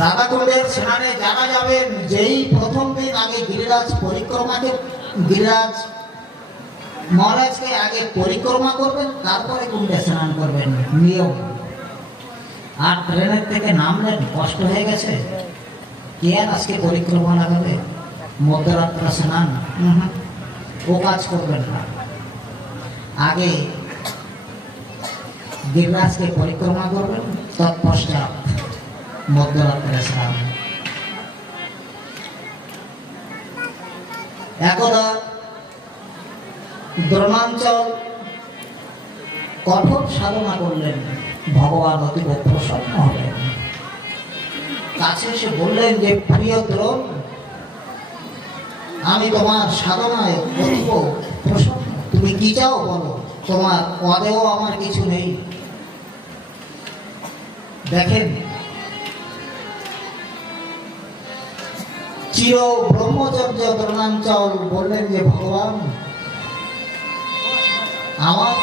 রাধাকুণ্ডের স্নানে জানা যাবেন যেই প্রথম দিন আগে গিরিরাজ পরিক্রমাকে গিরিরাজ মহারাজকে আগে পরিক্রমা করবেন, তারপরে কুণ্ডে স্নান করবেন, নিয়ম। আর ট্রেনের থেকে নামলেন, কষ্ট হয়ে গেছে, কে আর আজকে পরিক্রমা লাগাবে, মধ্যরাত্রে স্নান, ও কাজ করবেন না। আগে গিরিরাজকে পরিক্রমা করবেন, তৎপশ্চাৎ মধ্যরাত্রে স্নান। একদা দ্রোণাঞ্চল কঠোর সাধনা করলেন, ভগবান অতীব প্রসন্ন হলেন। কাছে এসে বললেন যে প্রিয় দ্রোণ, আমি তোমার সাধনায় অতীব প্রসন্ন, তুমি কি চাও বলো, তোমার পদেও আমার কিছু নেই। দেখেন, চির ব্রহ্মচর্য দ্রোণাঞ্চল বললেন যে ভগবান, আমার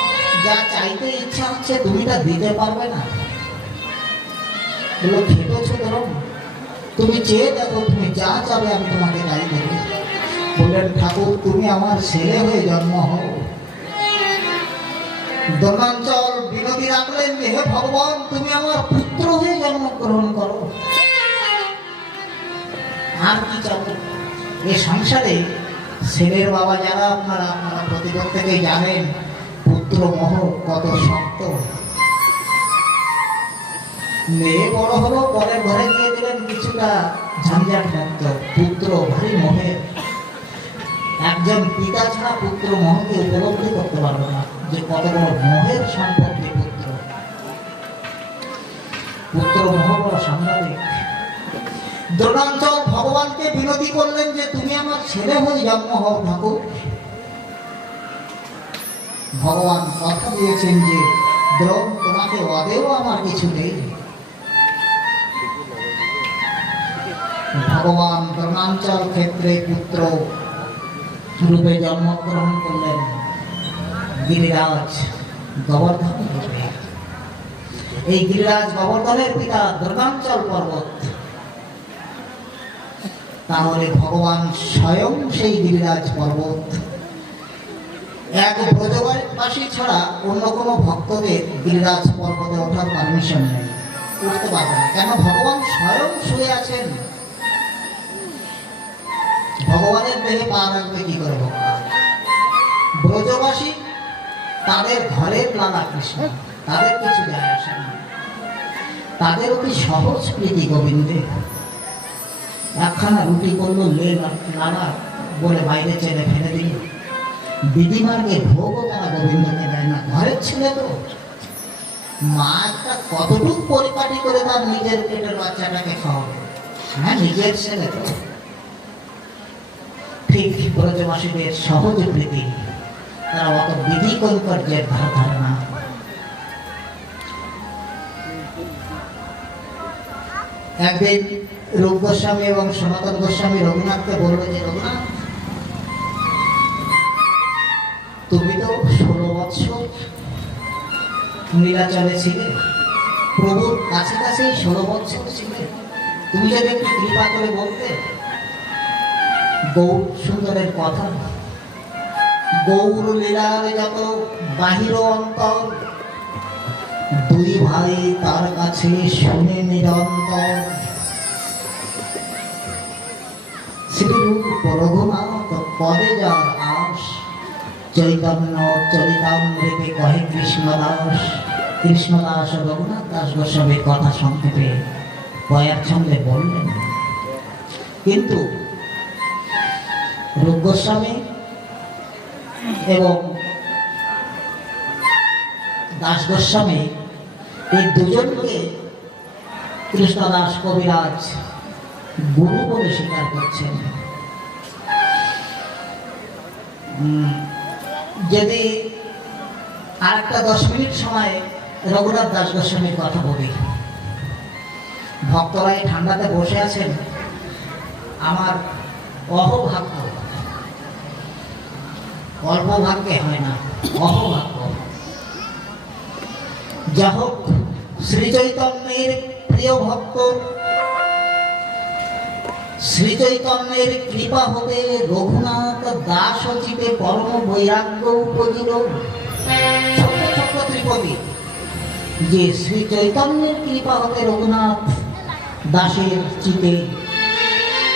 যা চাইতে ইচ্ছা হচ্ছে তুমি তা দিতে পারবে না। বললো, খেটেছো দ্রোণ, তুমি চেয়ে দেখো, তুমি যা চাবে আমি তোমাকে তাই দেবো। বললেন, ঠাকুর তুমি আমার ছেলে হয়ে জন্ম হও। দ্রোণাঞ্চল বিনতি রাখলেন যে হে ভগবান, তুমি আমার পুত্র হয়ে জন্মগ্রহণ করো। আর কি চাবো? এ সংসারে ছেলের বাবা যারা আপনারা প্রতিপক্ষকে জানেন, পুত্র মোহ কত শক্ত। মেয়ে বড় হলো, পরে ঘরে গিয়ে দিলেন কিছুটা ঝঞ্ঝাট মুক্ত, পুত্র ভারী মোহের। একজন পিতা ছাড়া পুত্র মোহকে উপলব্ধি করতে পারবে না যে কত বড় মোহের সম্পত্তি পুত্র। পুত্র মোহ বড় সাংঘাতিক। দ্রোণাঞ্চল ভগবানকে বিনতি করলেন যে তুমি আমার ছেলে হয়ে জন্ম হও ঠাকুর। ভগবান কথা দিয়েছেন যে দ্রোণ, তোমাকে অদেও আমার কিছু নেই। ভগবান দ্রোণাঞ্চল ক্ষেত্রে পুত্র রূপে জন্মগ্রহণ করলেন, গিরিরাজ গোবর্ধন রূপে। এই গিরিরাজ গোবর্ধনের পিতা দ্রোণাঞ্চল পর্বত, তাহলে ভগবান স্বয়ং সেই গিরিরাজ পর্বত। এক ব্রজবাসী ছাড়া অন্য কোনো ভক্তদের গিরিরাজ পর্বতে ওঠার পারমিশন নেই, উঠতে পারবে না। কেন? ভগবান স্বয়ং শুয়ে আছেন। ভগবানের দেহে পা রাখবে কি করে ভক্ত? ব্রজবাসী তাদের ঘরের লালা কৃষ্ণ, তাদের কিছু যায় আসে না, তাদের অতি সহজ প্রীতি গোবিন্দে। একখানা রুটি করলো, লে লালা বলে বাইরে চেনে ফেলে দিল। বিধিমার্গে ভোগও তারা গোবিন্দকে দেয় না, ঘরের ছেলে তো। মা একটা কতটুকু পরিপাটি করে তার নিজের পেটের বাচ্চাটাকে খাওয়াবে, হ্যাঁ নিজের ছেলে তো। ঠিক ব্রজবাসীদের সহজ প্রীতি, তারা অত বিধি কৈঙ্কর্যের ধার না। একদিন রূপ গোস্বামী এবং সনাতন গোস্বামী রঘুনাথকে বললো যে রঘুনাথ, তুমি তো 16 বৎসর নীলাচলে ছিলে, প্রভুর কাছে কাছেই 16 বৎসর ছিলে, তুমি যদি একটু কৃপা করে বলতে গৌর সুন্দরের কথা, গৌর লীলার যত বাহির অন্তর, দুই ভাই তার কাছে শুনে নিরন্তর। শ্রীরূপ রঘুনাথ পদে যার আস, চৈতন্য চরিতামৃতে কহে কৃষ্ণদাস। কৃষ্ণদাস রঘুনাথ দাস গোস্বামীর কথা সংক্ষেপে কয়ার ছন্দে বললেন। কিন্তু রূপ গোস্বামী এবং দাস গোস্বামী এই দুজনকে কৃষ্ণদাস কবিরাজ গুরু বলে স্বীকার করছেন। যদি আর একটা 10 মিনিট সময় রঘুনাথ দাস গোস্বামীর কথা বলি। ভক্তরা এই ঠান্ডাতে বসে আছেন, আমার অহভাগ্য, অল্প ভাগ্যে হয় না, অহভাগ্য। যা হোক, শ্রী চৈতন্যের প্রিয় ভক্ত শ্রী চৈতন্যের কৃপা হতে রঘুনাথ দাস চিতে পরম বৈরাগ্য উপজিল। ছোট্ট ছোট্ট ত্রিপদী যে শ্রী চৈতন্যের কৃপা হতে রঘুনাথ দাসের চিতে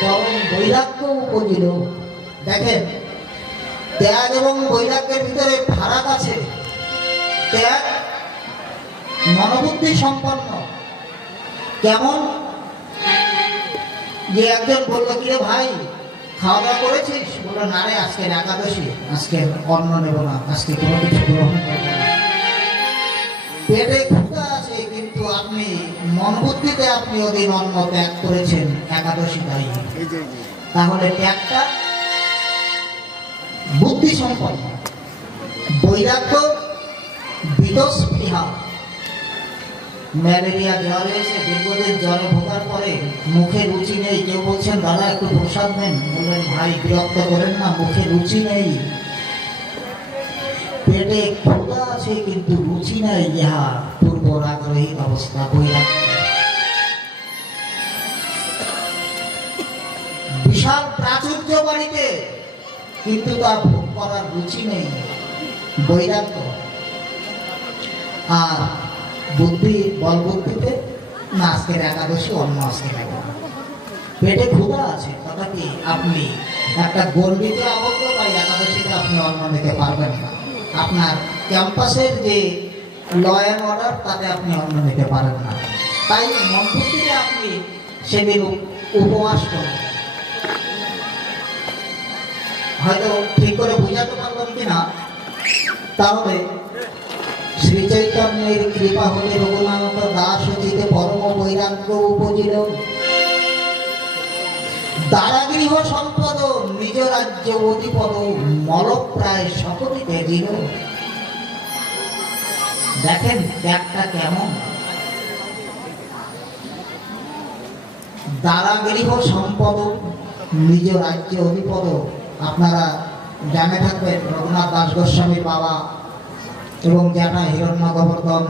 পরম বৈরাগ্য উপজিল। দেখেন, ত্যাগ এবং বৈরাগ্যের ভিতরে ফারাক আছে। ত্যাগ মনোবুদ্ধি সম্পন্ন। কেমন? যে একজন বললো, কিরে ভাই, খাওয়া দাওয়া করেছিস? বললো, না রে, আজকের একাদশী, আজকে অন্ন নেব না, আজকে কোনো কিছু গ্রহণ করবো না। পেটে ক্ষুধা আছে, কিন্তু আপনি মনোবুদ্ধিতে আপনি ওদিন অন্ন ত্যাগ করেছেন একাদশী দায়ী। তাহলে ত্যাগটা বুদ্ধি সম্পন্ন। বৈরাগ্য বিতস্পৃহা। ম্যালেরিয়া জ্বর হয়েছে, দীর্ঘদিন জ্বরে ভোগার পরে মুখে রুচি নেই। কেউ বলছেন, দাদা একটু প্রসাদ নেন। বললেন, ভাই বিরক্ত করেন না, মুখে রুচি নেই। পেটে ক্ষুধা আছে কিন্তু রুচি নেই, ইহা পূর্ব আগ্রহী অবস্থা, বৈরাগ্য। বিশাল প্রাচুর্য বাড়িতে, কিন্তু তার ভোগ করার রুচি নেই, বৈরাগ্য। আর বুদ্ধি, বল বুদ্ধিতে, না আজকের একাদশী, অন্য আজকে নেব। পেটে ক্ষুধা আছে, তথাপি আপনি একটা গণ্ডিতে আবদ্ধ, তাই একাদশীতে আপনি অন্ন নিতে পারবেন না। আপনার ক্যাম্পাসের যে ল অ্যান্ড অর্ডার, তাতে আপনি অন্ন নিতে পারেন না। তাই মন বুদ্ধিতে আপনি সেদিন উপবাস করবেন। হয়তো ঠিক করে বুঝাতে পারলাম কিনা। তাহলে শ্রী চৈতন্যের কৃপা হতে রঘুনাথ দাস চিতে পরম বৈরাগ্য উপজিল। দারাগৃহ সম্পদ নিজ রাজ্য অধিপদ মলপ্রায় সকলিতে দিল। দেখেন ত্যাগটা কেমন। দারাগৃহ সম্পদ নিজ রাজ্য অধিপদ। আপনারা জানে থাকবেন, রঘুনাথ দাস গোস্বামীর বাবা এবং জ্যাঠা হিরণ্য গোবর্ধন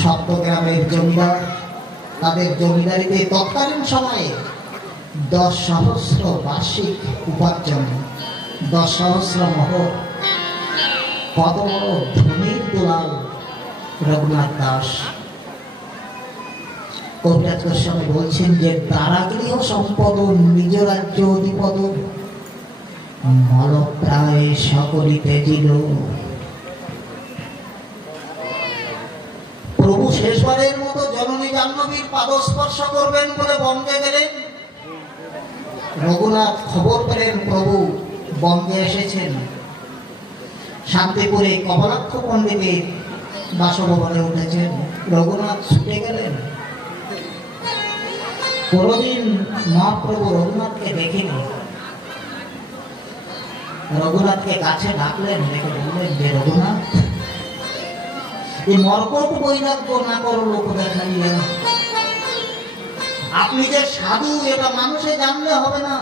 সপ্তগ্রামের জমিদার। তাদের জমিদারিতে তৎকালীন সময়ে 10 সহস্র বার্ষিক উপার্জন, 10 সহস্র মোহর। কত বড় ধনীর দুলাল রঘুনাথ দাস। কবিরাজ গোস্বামী বলছেন যে দারাগৃহ সম্পদ নিজ রাজ্য অধিপদ মলপ্রায় সকলিতে দিল। প্রভু শেষবারের মতো জননী জাহ্নবীর পাদস্পর্শ করবেন বলে বঙ্গে গেলেন। রঘুনাথ খবর পেলেন প্রভু বঙ্গে এসেছেন। শান্তিপুরে কমলাক্ষ পণ্ডিতের বাসভবনে উঠেছেন। রঘুনাথ ছুটে গেলেন। কোনদিন মহাপ্রভু রঘুনাথকে দেখেনি। রঘুনাথকে কাছে ডাকলেন, ডেকে বললেন যে, রঘুনাথ, এই মর্কট বৈরাগ্য না করো লোক দেখাইয়া। আপনি যে সাধু, এটা মানুষে জানলে হবে না,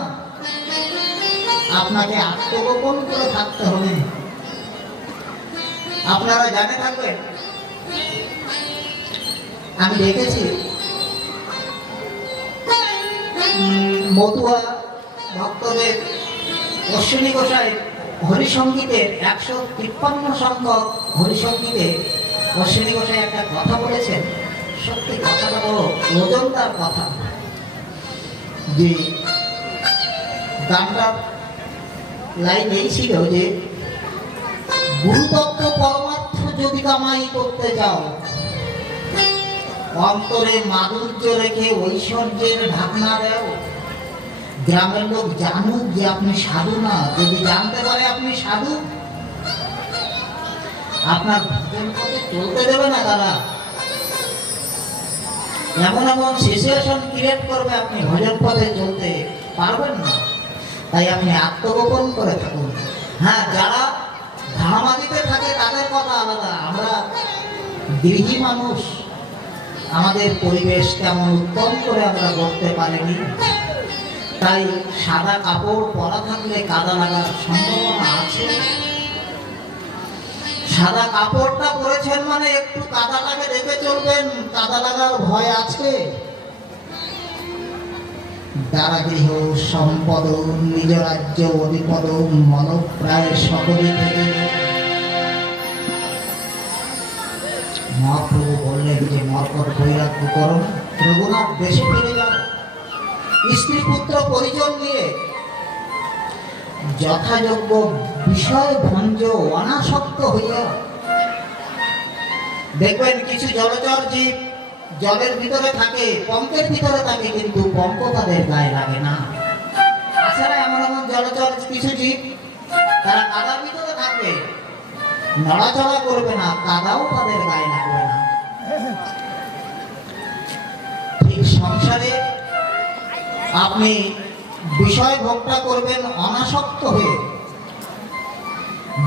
আপনাকে আত্মগোপন করে থাকতে হবে। আপনারা জানে থাকবেন, আমি দেখেছি মতুয়া ভক্তদের অশ্বিনী গোসাই হরিসঙ্গীতের 153 সংখ্যক হরিসঙ্গীতে অশ্বিনী গোসাই একটা কথা বলেছেন। সত্যি কথাটা বড় ওজনদার কথা। যে গানটার লাইন এই ছিল যে, গুরুতত্ত্ব পরমার্থ যদি কামাই করতে যাও, অন্তরে মাধুর্য রেখে ঐশ্বর্যের ঢাকনা দেও। গ্রামের লোক জানুক যে আপনি সাধু না। যদি জানতে পারে আপনি সাধু, আপনার ভজন পথে চলতে দেবে না তারা। এমন এমন সিচুয়েশন ক্রিয়েট করবে, আপনি ভজন পথে চলতে পারবেন না। তাই আপনি আত্মগোপন করে থাকুন। হ্যাঁ, যারা ধামাদিতে থাকে তাদের কথা আলাদা। আমরা গৃহী মানুষ, আমাদের পরিবেশ তেমন উত্তম করে আমরা করতে পারিনি। তাই সাদা কাপড় পরা থাকলে কাদা লাগার সম্ভাবনা আছে। সাদা কাপড়টা পরেছেন মানে একটু কাদাটাকে দেখে চলবেন, কাদা লাগার ভয় আছে। দ্বারাগৃহ সম্পদ নিজ রাজ্য অধিপদ মন প্রায় সকলে থেকে। মহাপ্রভু বললেন যে মর্কট বৈরাগ্য করো না, রঘুনাথ দেশে ফিরে যান, স্ত্রী পুত্র পরিজন নিয়ে যথাযোগ্য বিষয় ভঞ্জ অনাসক্ত হইয়া। দেখবেন কিছু জলচর জীব জলের ভিতরে থাকে, পঙ্কের ভিতরে থাকে, কিন্তু পঙ্ক তাদের গায়ে লাগে না। তাছাড়া এমন এমন জলচর কিছু জীব তারা কাদার ভিতরে থাকবে, নড়াচড়া করবে না, কাদাও তাদের গায়ে লাগবে না। ঠিক সংসারে আপনি বিষয় ভোগটা করবেন অনাসক্ত হয়ে।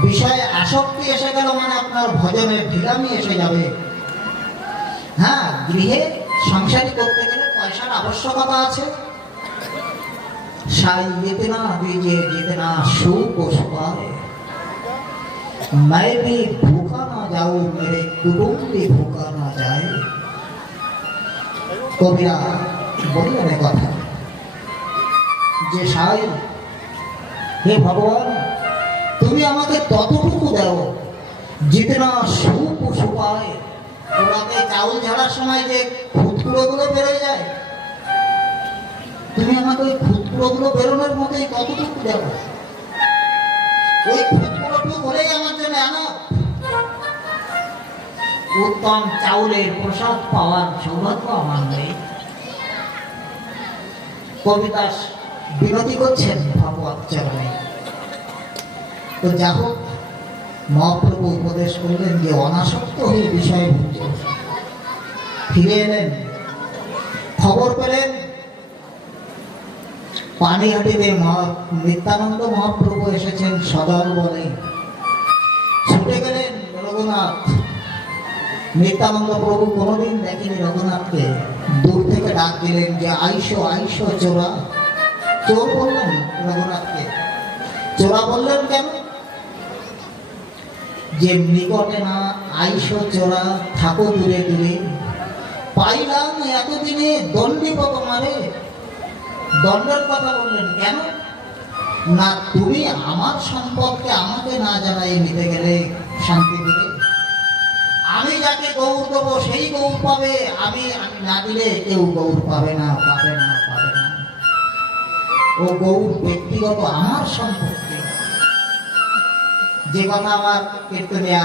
বিষয়ে আসক্তি এসে গেল মানে আপনার ভজনের ঢিলামি এসে যাবে। হ্যাঁ, গৃহে সংসারী করতে গেলে পয়সার আবশ্যকতা আছে। সাই যেতে না দিজে যেতে না সুখ ও সুপারে, मैं भी भूखा ना जाऊं मेरे कुटुंब भी भूखा ना जाए। কবিরা বললেন কথা যে সাই, হে ভগবান, তুমি আমাকে ততটুকু দাও যেতে না সুখ ও সুপায়। ওরাতে চাউল ঝাড়ার সময় যে খুদকুড়োগুলো বেরোয় যায়, তুমি আমাকে ওই খুদকুড়োগুলো বেরোনোর মতোই ততটুকু দাও। ওই খুদকুড়োটুকু হলেই আমার জন্য আনো। উত্তম চাউলের প্রসাদ পাওয়ার সৌভাগ্য আমার নেই। কবিতা বিনতি করছেন ভগবত চরণে। তো যা হোক, মহাপ্রভু উপদেশ করলেন যে অনাসক্ত হয়ে বিষয়ে ফিরে এলেন। খবর পেলেন পানিহাটিতে নিত্যানন্দ মহাপ্রভু এসেছেন সদল বলে। ছুটে গেলেন রঘুনাথ। নিত্যানন্দ প্রভু কোনোদিন দেখেনি রঘুনাথকে। দূর থেকে ডাক দিলেন যে আইসো আইসো চোরা। চোর বললেন রঘুনাথকে। চোরা বললেন কেন? যে নিকটে না আইসো চোরা, থাকো দূরে দূরে। পাইলাম এতদিনে দণ্ডিব তোমারে। দণ্ডের কথা বললেন কেন? না, তুমি আমার সম্পদকে আমাকে না জানাই নিতে গেলে শান্তি দিলে। আমি যাকে গৌর দেবো সেই গৌর পাবে, আমি না দিলে কেউ গৌর পাবে না, পাবে না, পাবে না। ও গৌর ব্যক্তিগত আমার সম্পত্তি। যে কথা আমার কীর্তনিয়া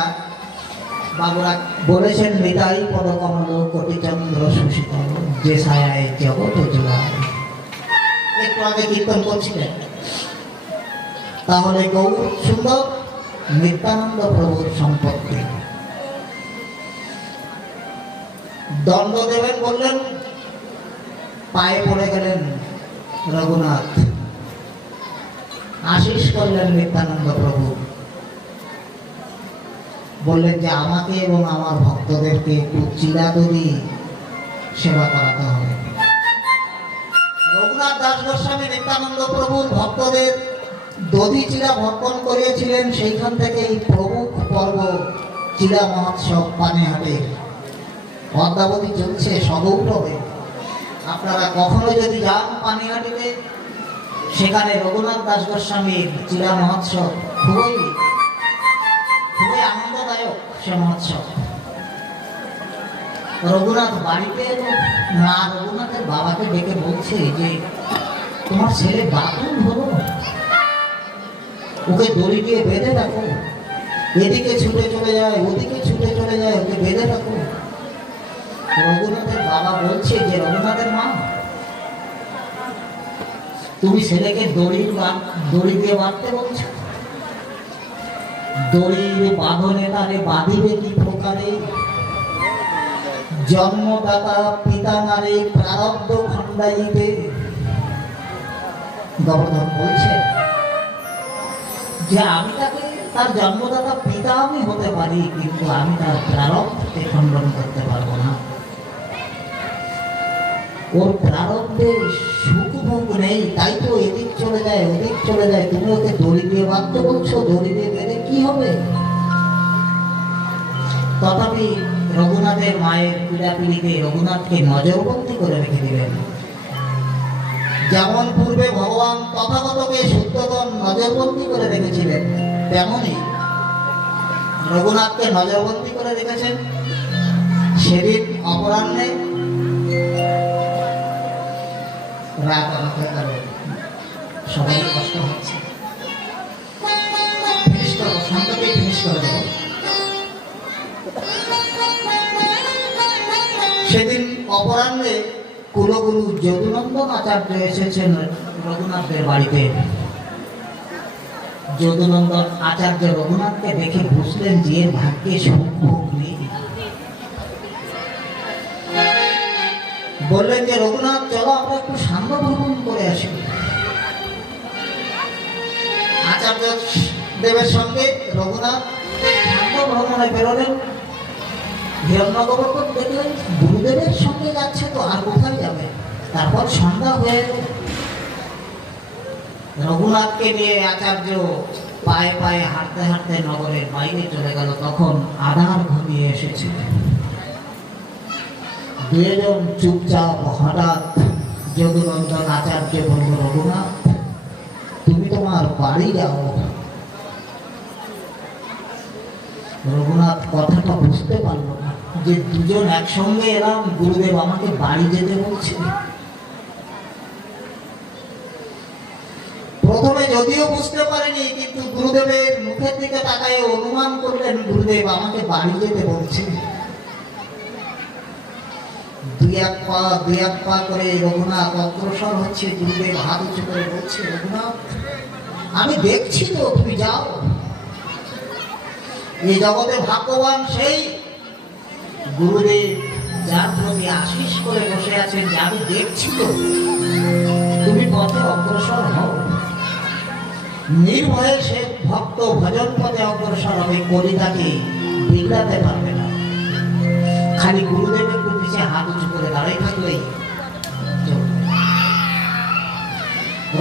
বাবুরা বলেছেন, নিতাই পদকমল কোটিচন্দ্র সুশীতল, যে ছায়ায় জগৎ জোড়ায়। একটু আগে কীর্তন করছিলেন। তাহলে গৌর সুন্দর নিত্যানন্দ প্রভুর সম্পত্তি। দণ্ড দেবেন বললেন, পায়ে পড়ে গেলেন রঘুনাথ। আশিস করলেন নিত্যানন্দ প্রভু। বললেন যে আমাকে এবং আমার ভক্তদেরকে একটু চিরাদরি সেবা করাতে হবে। রঘুনাথ দাস গোস্বামী নিত্যানন্দ প্রভুর ভক্তদের দধি চিরা ভক্ষণ করিয়েছিলেন। সেইখান থেকে এই প্রমুখ পর্ব চিরা মহোৎসব পানিহাটে অদ্যাবধি চলছে সগৌরবে। আপনারা কখনো যদি যান পানিহাটিতে, সেখানে রঘুনাথ দাস গোস্বামীর চিরা মহোৎসব খুবই খুবই আনন্দদায়ক সে মহোৎসব। রঘুনাথ বাড়িতে এলো না, রঘুনাথের বাবাকে ডেকে বলছে যে তোমার ছেলে বাথরুম হলো, ওকে দড়ি দিয়ে বেঁধে রাখো। এদিকে ছুটে চলে যায়, ওদিকে ছুটে চলে যায়, ওকে বেঁধে রাখো। রঘুনাথের বাবা বলছে যে রঘুনাথের মা, তুমি ছেলেকে দড়ি দিয়ে বাঁধতে বলছো? দড়ির বাঁধনে তারে বাঁধিবে কি প্রকারে? জন্মদাতা পিতা নারে প্রারব্ধ খণ্ডাইবে। গবর্ধন বলছে যে আমি তাকে, তার জন্মদাতা পিতা আমি হতে পারি, কিন্তু আমি তার প্রারব্ধকে খণ্ডন করতে পারবো না। ওর প্রারব্ধে সুখ ভোগ নেই, তাই তো এদিক চলে যায় ওদিক চলে যায়। তুমি ওকে দড়ি দিয়ে বাঁধতে বলছো, দড়ি দিয়ে বেঁধে কি হবে? তথাপি রঘুনাথের মায়ের পীড়াপিড়িতে রঘুনাথকে নজরবন্দি করে রেখে দিলেন। যেমন পূর্বে ভগবান তথাগতকে শুদ্ধতম নজরবন্দি করে রেখেছিলেন, তেমনি রঘুনাথকে নজরবন্দি করে রেখেছেন। সেদিন অপরাহ্নে রাত অনেক কারণ সবাই কষ্ট হচ্ছে, ফিনিশ করবো, সন্ধ্যাতেই ফিনিশ করে দেবো। সেদিন অপরাহ্নে কুলগুরু যদুনন্দন আচার্য এসেছেন রঘুনাথের বাড়িতে। যদুনন্দন আচার্য রঘুনাথকে দেখে বুঝলেন যে ভাগ্যে সুখ নেই। বললেন যে রঘুনাথ চলো আমরা একটু সান্ধ্য ভ্রমণ করে আসি। আচার্য দেবের সঙ্গে রঘুনাথ সান্ধ্য ভ্রমণে বেরোলেন। হিরণ্যগর্ভ দেখলেন গুরুদেবের সঙ্গে যাচ্ছে, তো আর কোথায় যাবে। তারপর সন্ধ্যা হয়ে গেল। রঘুনাথকে নিয়ে আচার্য পায়ে পায়ে হাঁটতে হাঁটতে নগরের বাইরে চলে গেল। তখন আধার ঘনিয়ে এসেছে। দুজন চুপচাপ হঠাৎ যদুনন্দন আচার্য বলল, রঘুনাথ তুমি তোমার বাড়ি যাও। রঘুনাথ কথাটা বুঝতে পারল না যে দুজন একসঙ্গে এলাম, গুরুদেব আমাকে বাড়ি যেতে বলছে। প্রথমে যদিও বুঝতে পারেনি, কিন্তু গুরুদেবের মুখের দিকে তাকায় অনুমান করলেন গুরুদেব আমাকে বাড়ি যেতে বলছে। দুই এক পা করে রঘুনাথ অগ্রসর হচ্ছে। গুরুদেব হাত উঁচু করে বলছে, রঘুনাথ আমি দেখছি তো, তুমি যাও। এই জগতে ভাগ্যবান সেই গুরুদেব যার প্রতি আশিস করে বসে আছেন, যে আমি দেখছি তো, তুমি পথে অগ্রসর হও। নির্ভয়ে সে ভক্ত ভজন পথে অগ্রসর হবে, কলিতাকে বিগড়াতে পারবে না। খালি গুরুদেবের প্রতি সে হাত উঁচু করে দাঁড়িয়ে থাকলেই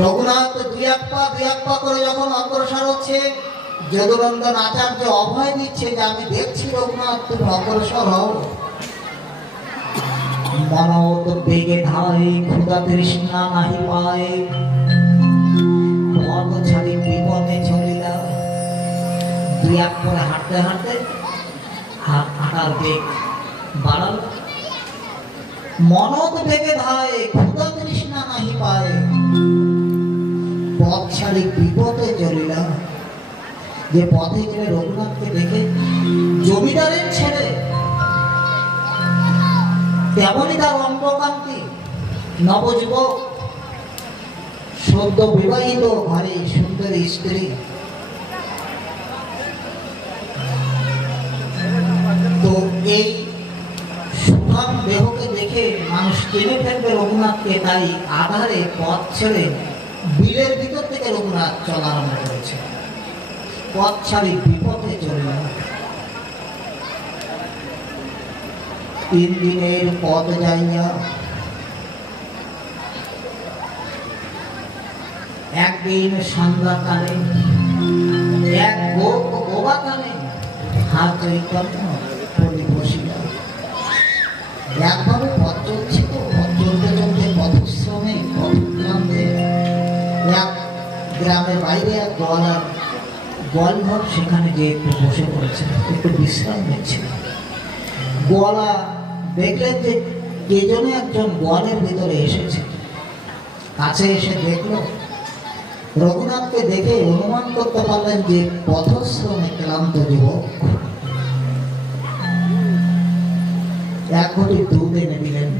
রঘুনাথ দুই এক পা করে যখন অগ্রসর হচ্ছে, যদুনন্দন আচার্য অভয় দিচ্ছে যে আমি দেখছি রঘুনাথ তুমি অগ্রসর হও। মনত বেগে ধায় ক্ষুধা তৃষ্ণা নাহি পায়, পথ ছাড়ি বিপদে চলিলা। দুই এক করে হাঁটতে হাঁটতে হাঁটার বেগ বাড়াল। মনত বেগে ধায় ক্ষুধা তৃষ্ণা নাহি পায়, পথ ছাড়ি বিপদে চলিলা। যে পথে গেলে রঘুনাথকে দেখে জমিদারের ছেলে, তেমনই তার অঙ্গকান্তি নবযুবক, সদ্য বিবাহিত ঘরে সুন্দরী স্ত্রী। তো এই সুঠাম দেহকে দেখে মানুষ টেনে ফেলবে রঘুনাথকে, তাই আধারে পথ ছেড়ে বিলের ভিতর থেকে রঘুনাথ চলা আরম্ভ করেছে। পথ ছাড়ি বিপথে চলল। 3 দিনের পথ যাইয়া একদিন সন্ধ্যাকালে এক গোবাকালে হাত চৈতন্য পড়ে বসিল। একভাবে পথ চলছে, তো পথ চলতে চলতে পথশ্রমে পথক্রান্তে এক গ্রামের বাইরে এক গোয়ালঘর, সেখানে যে একটু বসে পড়েছে, একটু বিশ্রাম নিচ্ছে। গোয়ালা দেখলেন যে কে জন্য একজন গোয়ালের ভিতরে এসেছে। কাছে এসে দেখলো রঘুনাথকে দেখে অনুমান করতে পারলেন যে পথশ্রমে ক্লান্ত যুবক। এক ঘটি দুধ এনে দিলেন,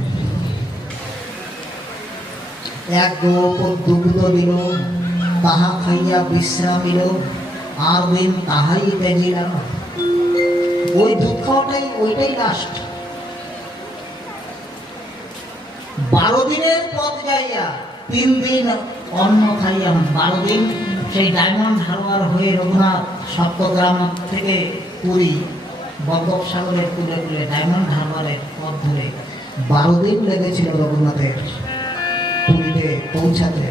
এক গোপন দুগ্ধ দিল, তাহা খাইয়া বিশ্রামিল, আর দিন তাহাই বেজিলাম। ওই দুধ খাওয়াটাই ওইটাই লাস্ট। 12 দিনের পথ যাইয়া 3 দিন অন্ন খাইয়া 12 দিন সেই ডায়মন্ড হারবার হয়ে রঘুনাথ সপ্তগ্রাম থেকে পুরী বঙ্গোপসাগরের কূলে কূলে ডায়মন্ড হারবারের পথ ধরে 12 দিন লেগেছিল রঘুনাথের পুরীতে পৌঁছাতে।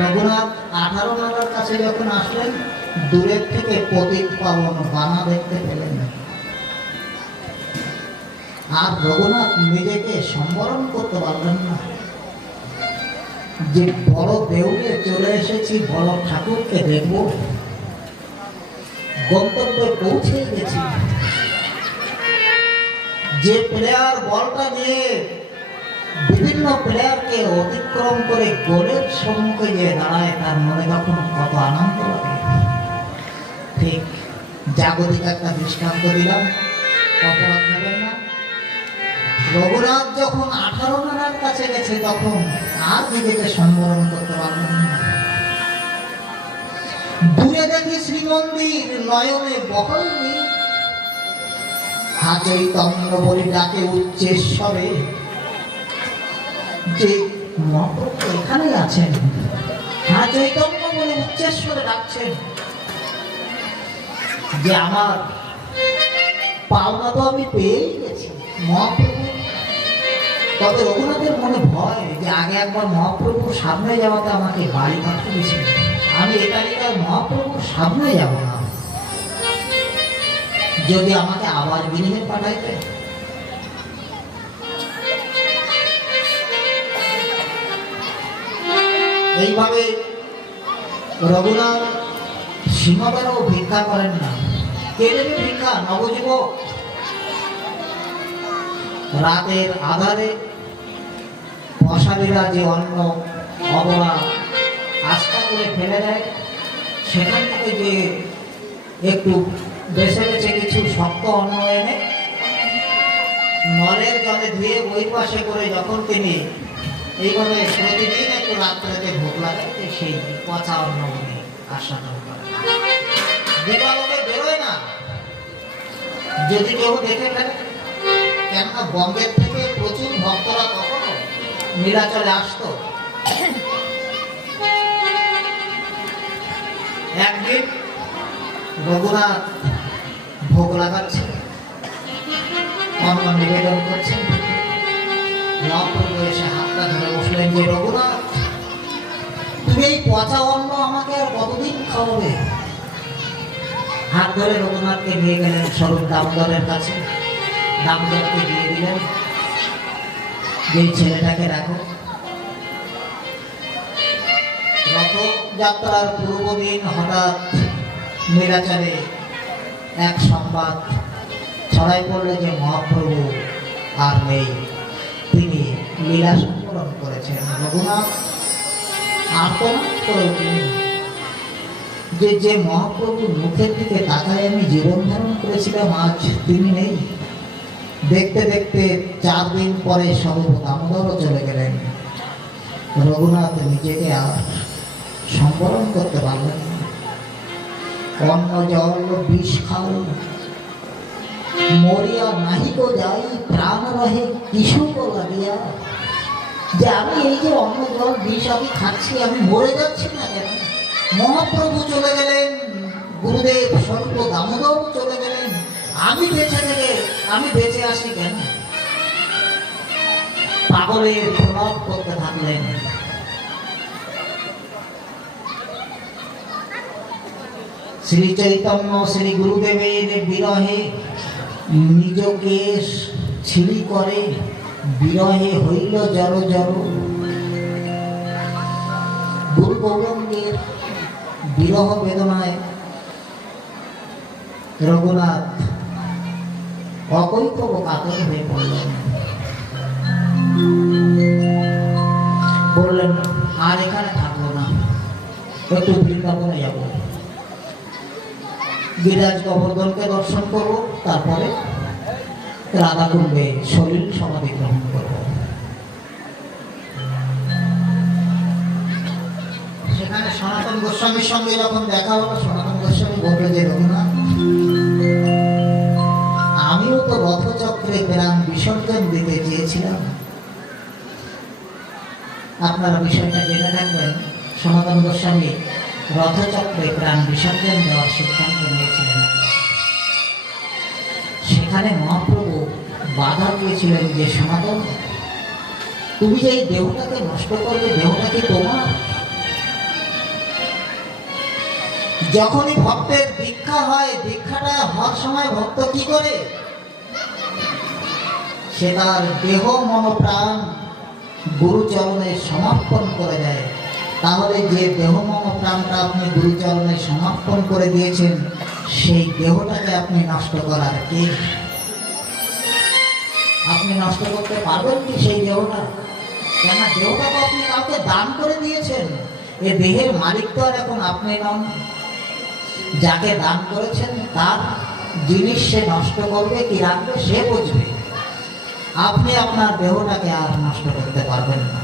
রঘুনাথ 18 নালার কাছে যখন আসলেন, দূরের থেকে পতিত পাবন বানা দেখতে পেলেন। আর রঘুনাথ নিজেকে সম্বরণ করতে পারলেন না যে বড় দেউলে চলে এসেছি, বড় ঠাকুরকে দেখব, গন্তব্যে পৌঁছে গেছি। যে প্লেয়ার বলটা নিয়ে বিভিন্ন প্লেয়ারকে অতিক্রম করে গোলের সম্মুখে গিয়ে দাঁড়ায়, তার মনে তখন কত আনন্দ লাগে। ঠিক জাগতিক একটা দৃষ্টান্ত দিলাম, অপরাধ নেবেন না। রঘুনাথ যখন 18 রানার কাছে গেছে তখন আর নিজেকে সম্বরণ করতে পারলেন না। দূরে দেখি শ্রীমন্দির, নয়নে বহল নীল, হা চৈতন্য বলি ডাকে উচ্চেশ্বরে, যে মহাপ্রভু এখানেই আছেন। হা চৈতন্য বলে উচ্চেশ্বরে ডাকছেন যে আমার পাওনা তো আমি পেয়েই গেছি মহাপ্রভু। তবে রঘুনাথের মনে ভয় যে আগে একবার মহাপ্রভুর সামনে যাওয়াতে আমাকে বাড়ি পাঠিয়েছিল, আমি এটা নিয়ে মহাপ্রভুর সামনে যাব না, যদি আমাকে আবার গৃহে পাঠাইতে। এইভাবে রঘুনাথ সীমাবেরও ভিক্ষা করেন না। কে দেবে ভিক্ষা? নবযুবক রাতের আধারে মশালীরা যে অন্ন অবলা আস্থা করে ফেলে দেয়, সেখান থেকে যে একটু বেছে বেছে কিছু শক্ত অন্ন এনে নলের জলে ধুয়ে ওই পাশে করে যখন তিনি এইভাবে প্রতিদিন একটু রাত্রেতে ভোগ লাগে, সেই পচা অন্ন উনি আস্বাদন করেন। দিবালোকে বেরোয় না, যদি কেউ দেখে ফেলে। কেননা বম্বের থেকে প্রচুর ভক্তরা কখনো নীলাচলে আসতো। একদিন রঘুনাথ ভোগ লাগাচ্ছেন, অন্ন নিবেদন করছেন, মহাপ্রভু এসে হাতটা ধরে বসলেন যে রঘুনাথ, তুমি এই পচা অন্ন আমাকে আর কতদিন খাওয়াবে? হাত ধরে রঘুনাথকে নিয়ে গেলেন স্বরূপ দামোদরের কাছে। দামোদরকে দিয়ে দিলেন যে ছেলেটাকে রাখো। রথযাত্রার পূর্বদিন হঠাৎ নীলাচলে এক সংবাদ ছড়াই পড়লে যে মহাপ্রভু আর নেই, তিনি লীলা সম্পূর্ণ করেছেন। রঘুনাথ আর্তনাদ করে উঠলেন যে যে মহাপ্রভুর মুখের দিকে তাকায় আমি জীবন ধারণ করেছিলাম, আজ তিনি নেই। দেখতে দেখতে 4 দিন পরে স্বরূপ দামোদরও চলে গেলেন। রঘুনাথ নিজেকে আর সম্বরণ করতে পারলেন না। অন্ন জল বিষ খাল মরিয়া নাহিক যাই, প্রাণ রহে কিশুক লাগিয়া, যে আমি এই যে অন্ন জল বিষ আমি খাচ্ছি, আমি মরে যাচ্ছি না কেন? মহাপ্রভু চলে গেলেন, গুরুদেব স্বরূপ দামোদর চলে গেলেন, আমি বেঁচে গেলে আমি বেঁচে আসি কেন? পাগলের প্রভাব করতে থাকলেন। শ্রী চৈতন্য শ্রী গুরুদেবের বিরহে নিজ কেশ ছিলি করে, বিরহে হইল জড় জড়। গুরু গৌরাঙ্গের বিরহ বেদনায় রঘুনাথ অকৈতব কাতর হয়ে পড়লেন। বললেন আর এখানে থাকবো না, একটু বৃন্দাবনে যাব, বিরাজ গোবর্ধনকে দর্শন করব, তারপরে রাধাকুণ্ডে সলিল সমাধি গ্রহণ করব। সেখানে সনাতন গোস্বামীর সঙ্গে যখন দেখা হলো, সনাতন গোস্বামী বলবে যে রঘুনাথ, আমিও তো রথচক্রে প্রাণ বিসর্জন দিতে চেয়েছিলাম। আপনারা বিষয়টা জেনে থাকবেন, সনাতন গোস্বামী রথচক্রে প্রাণ বিসর্জন দেওয়ার সিদ্ধান্ত নিয়েছিলেন। সেখানে মহাপ্রভু বাধা দিয়েছিলেন যে সনাতন, তুমি যে এই দেহটাকে নষ্ট করবে, দেহটা কি তোমার? যখনই ভক্তের দীক্ষা হয়, দীক্ষাটা হওয়ার সময় ভক্ত কি করে? সে তার দেহ মনোপ্রাণ গুরুচরণে সমর্পণ করে দেয়, তাহলে যে দেহ মনোপ্রাণটা আপনি গুরুচরণে সমর্পণ করে দিয়েছেন, সেই দেহটাকে আপনি নষ্ট করার কে? আপনি নষ্ট করতে পারবেন কি সেই দেহটা? কেন, দেহটা তো আপনি কাউকে দান করে দিয়েছেন। এ দেহের মালিক তো আর এখন আপনি নন। যাকে দান করেছেন তার জিনিস সে নষ্ট করবে কি রাখবে সে বুঝবে। আপনি আপনার দেহটাকে আর নষ্ট করতে পারবেন না।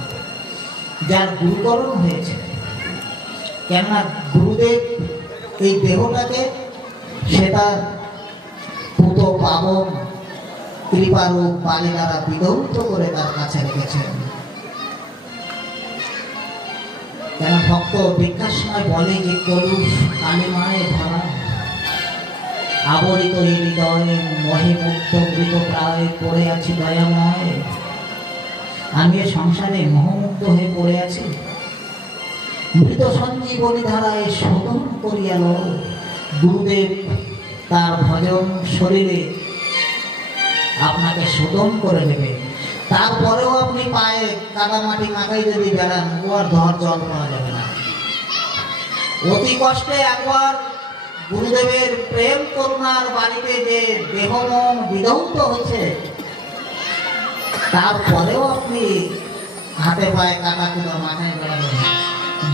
যার গুরুকরণ হয়েছে, কেননা গুরুদেব এই দেহটাকে সে তার পুত পাবন কৃপারূপ বালি দ্বারা বিধৌত করে তার কাছে রেখেছেন। কেন ভক্ত ভিক্ষার সময় বলে যে কলুষ কালিমায় ভরা, আবরিত এই হৃদয়ে মহে মুক্ত মৃত প্রায় পড়ে আছি দয়াময়। আমি এ সংসারে মোহমুক্ত হয়ে পড়ে আছি, মৃত সঞ্জীবনী ধারায় শোধন করিয়াল। গুরুদেব তার ভজন শরীরে আপনাকে শোধন করে নেবে। তারপরেও আপনি পায়ে কাদামাটি মাখাই যদি বেড়ান, ও আর ধর জল পাওয়া যাবে না। অতি কষ্টে একবার গুরুদেবের প্রেম করুণার বাড়িতে যে দেহ মন বিধৌত হচ্ছে, তারপরেও আপনি হাতে পায়ে কাটা কুদা মাথায় বেড়াবেন,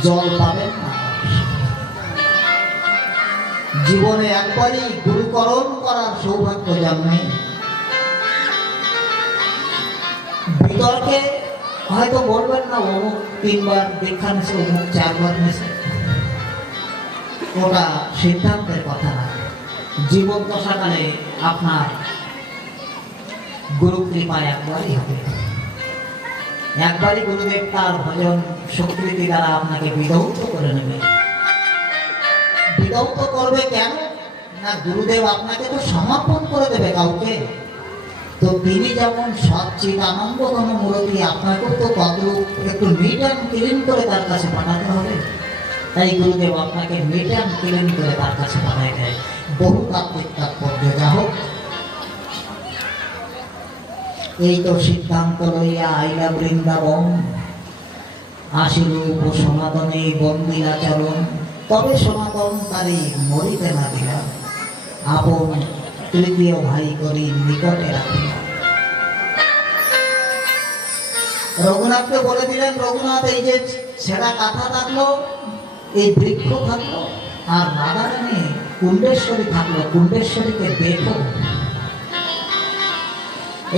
জল পাবেন না। জীবনে একবারই গুরুকরণ করার সৌভাগ্য জন্মে। বিতর্কে হয়তো বলবেন না অমুক 3 বার দীক্ষা নিছে, অমুক 4 বার নিছে, ওটা সিদ্ধান্তের কথা না। জীবন দশাকালে আপনার গুরু কৃপা একবারই হবে। একবারই গুরুদেব তার ভজন স্বীকৃতি দ্বারা আপনাকে বিধৌত করে নেবে। বিধৌত করবে কেন না, গুরুদেব আপনাকে তো সমর্পণ করে দেবে কাউকে। তো তিনি যেমন সচ্চিত আনন্দ ঘন মূরতি, আপনাকেও তো তদ্রূপ একটু মিট অ্যান্ড ক্লিন করে তার কাছে পাঠাতে হবে। তাই গুরুদেব আপনাকে মিট অ্যান্ড ক্লিন করে তার কাছে পাঠায় দেয়। বহু তাত্ত্বিক তাৎপর্য। যা হোক, এই তো সিদ্ধান্ত লইয়া আইলা বৃন্দাবন, আসিরূপ সনাতনে বন্দিলা চরণ। তবে সনাতন তারি মরিতে না দিলা, আপন তৃতীয় ভাই করি নিকটে রাখিলা। রঘুনাথকে বলে দিলেন, রঘুনাথ এই যে ছেঁড়া কাঁথা থাকলো, এই বৃক্ষ থাকলো, আর রাধারানী কুণ্ডেশ্বরী থাকলো, কুণ্ডেশ্বরীকে দেখো।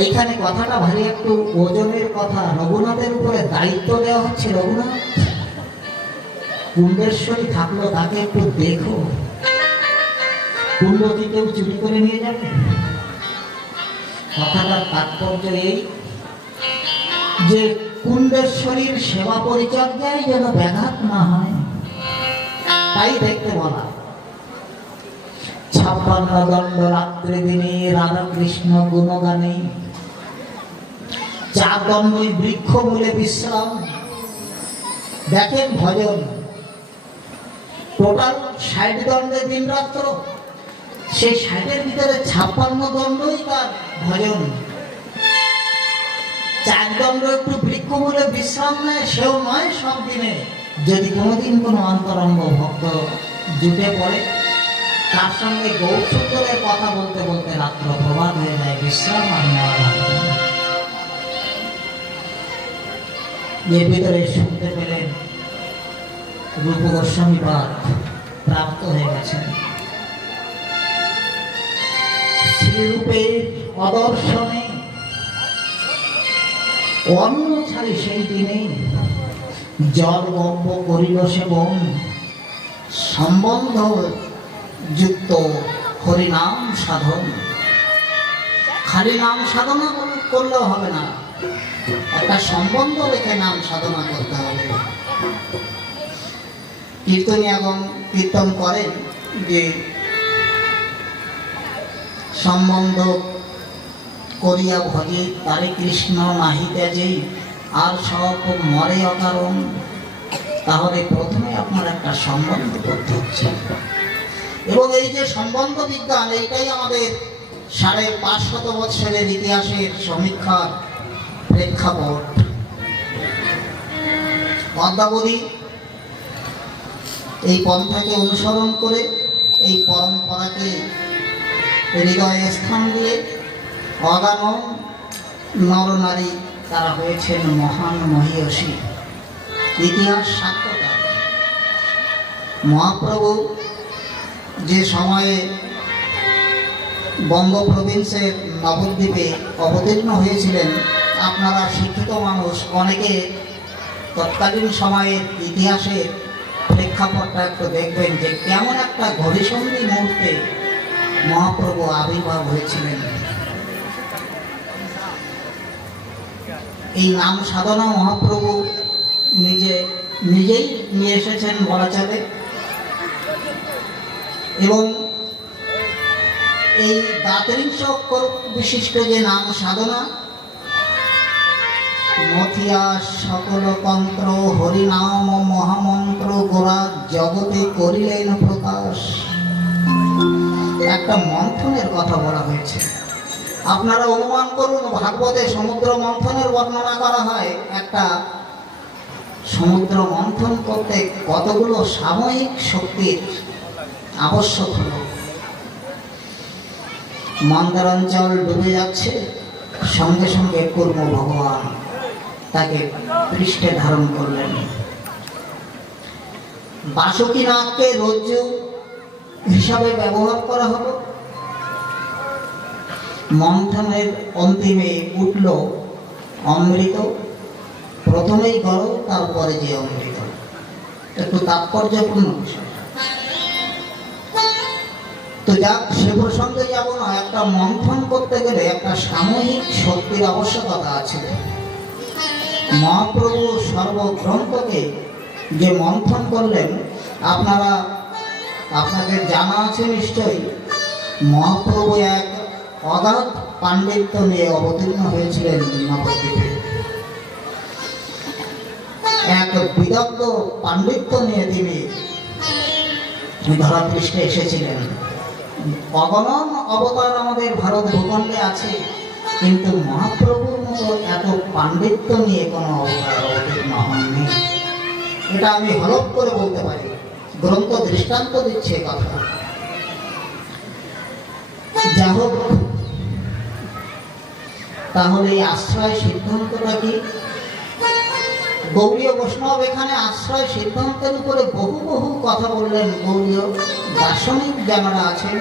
এইখানে কথাটা ভারী একটু ওজনের কথা। রঘুনাথের উপরে দায়িত্ব দেওয়া হচ্ছে, রঘুনাথ কুণ্ডেশ্বরী থাকলো, তাকে একটু দেখো। কুণ্ড কি কেউ চুরি করে নিয়ে যাবে? কথাটার তাৎপর্য এই যে কুণ্ডেশ্বরীর সেবা পরিচর্যায় যেন ব্যাঘাত না হয়, তাই দেখতে বলা। 56 দণ্ড রাত্রে দিনে রাধা কৃষ্ণ গুণগানে, 4 দণ্ডই বৃক্ষ মূলে বিশ্রাম। দেখেন ভজন টোটাল 60 দণ্ডে দিন রাত্র, সেই 60-এর ভিতরে 56 দণ্ডই তার ভজন। 4 দণ্ড একটু বৃক্ষ মূলে বিশ্রাম নেয়, সেও নয় সব দিনে। যদি কোনোদিন কোনো অন্তরঙ্গ ভক্ত জুটে পড়ে, তার সঙ্গে গৌরসুন্দরের কথা বলতে বলতে রাত্র প্রভাত হয়ে যায়, বিশ্রাম আর নেওয়া লাগবে না। এর ভিতরে শুনতে পেলেন রূপ গোস্বামী পাদ প্রাপ্ত হয়ে গেছেন। শ্রীরূপের অদর্শনে অন্ন ছাড়ি সেই দিনে, জল গম্ব করিল সেবন, সম্বন্ধ যুক্ত হরিনাম সাধন। খালি নাম সাধনা করলেও হবে না, একটা সম্বন্ধ রেখে নাম সাধনা করতে হবে। কীর্তনিয়াগণ কীর্তন করেন যে সম্বন্ধ করিয়া ভজে তারে কৃষ্ণ নাহি ত্যাজে, আর সব মরে অকারণ। তাহলে প্রথমে আপনার একটা সম্বন্ধ করতে হচ্ছে, এবং এই যে সম্বন্ধ বিজ্ঞান, এইটাই আমাদের 550 বৎসরের ইতিহাসের সমীক্ষার প্রেক্ষাপট। অদ্যাবধি এই পন্থাকে অনুসরণ করে, এই পরম্পরাকে হৃদয়ে স্থান দিয়ে অগানন নরনারী তারা হয়েছেন মহান মহীয়সী। ইতিহাস সাক্ষ্য দেয় মহাপ্রভু যে সময়ে বঙ্গ প্রভিন্সের নবদ্বীপে অবতীর্ণ হয়েছিলেন, আপনারা শিক্ষিত মানুষ অনেকে তৎকালীন সময়ের ইতিহাসের প্রেক্ষাপটটা একটু দেখবেন যে কেমন একটা ঘড়িসন্ধি মুহূর্তে মহাপ্রভু আবির্ভাব হয়েছিলেন। এই নাম সাধনা মহাপ্রভু নিজেই নিয়ে এসেছেন বলা চলে, এবং এই দাতরিংশ অক্ষর বিশিষ্ট যে নাম সাধনা, মথিয়া সকল তন্ত্র হরিনাম মহামন্ত্র গোরা জগতে করিলেন প্রকাশ, একটা মন্থনের কথা বলা হয়েছে। আপনারা অনুমান করুন, ভাগবতে সমুদ্র মন্থনের বর্ণনা করা হয়। একটা সমুদ্র মন্থন করতে কতগুলো সাময়িক শক্তির আবশ্যক হল। মন্দারাঞ্চল ডুবে যাচ্ছে, সঙ্গে সঙ্গে কূর্ম ভগবান তাকে পৃষ্ঠে ধারণ করলেন। বাসুকী নাগকে রজ্জু হিসাবে ব্যবহার করা হলো। মন্থনের অন্তিমে উঠল অমৃত, প্রথমেই গরম, তারপরে যে অমৃত। একটু তাৎপর্যপূর্ণ বিষয়। তো যাক, সে প্রসঙ্গে যাব না। একটা মন্থন করতে গেলে একটা সাময়িক শক্তির আবশ্যকতা আছে। মহাপ্রভু সর্বগ্রন্থকে যে মন্থন করলেন, আপনাদের জানা আছে নিশ্চয়ই, মহাপ্রভু এক অগাধ পাণ্ডিত্য নিয়ে অবতীর্ণ হয়েছিলেন নবদ্বীপে। এক বিদগ্ধ পাণ্ডিত্য নিয়ে তিনি ধরাপৃষ্ঠে এসেছিলেন। অগণন অবতার আমাদের ভারত ভূখণ্ডে আছে, কিন্তু মহাপ্রভুর মতো এত পাণ্ডিত্য নিয়ে কোনো অবতার অবতীর্ণ হননি। এটা আমি হলফ করে বলতে পারি, গ্রন্থ দৃষ্টান্ত দিচ্ছে কথা। যা হোক, তাহলে এই আশ্রয় সিদ্ধান্তটা কি? গৌড়ীয় বৈষ্ণব এখানে আশ্রয় সিদ্ধান্তের উপরে বহু বহু কথা বললেন। গৌড়ীয় দার্শনিক যারা আছেন,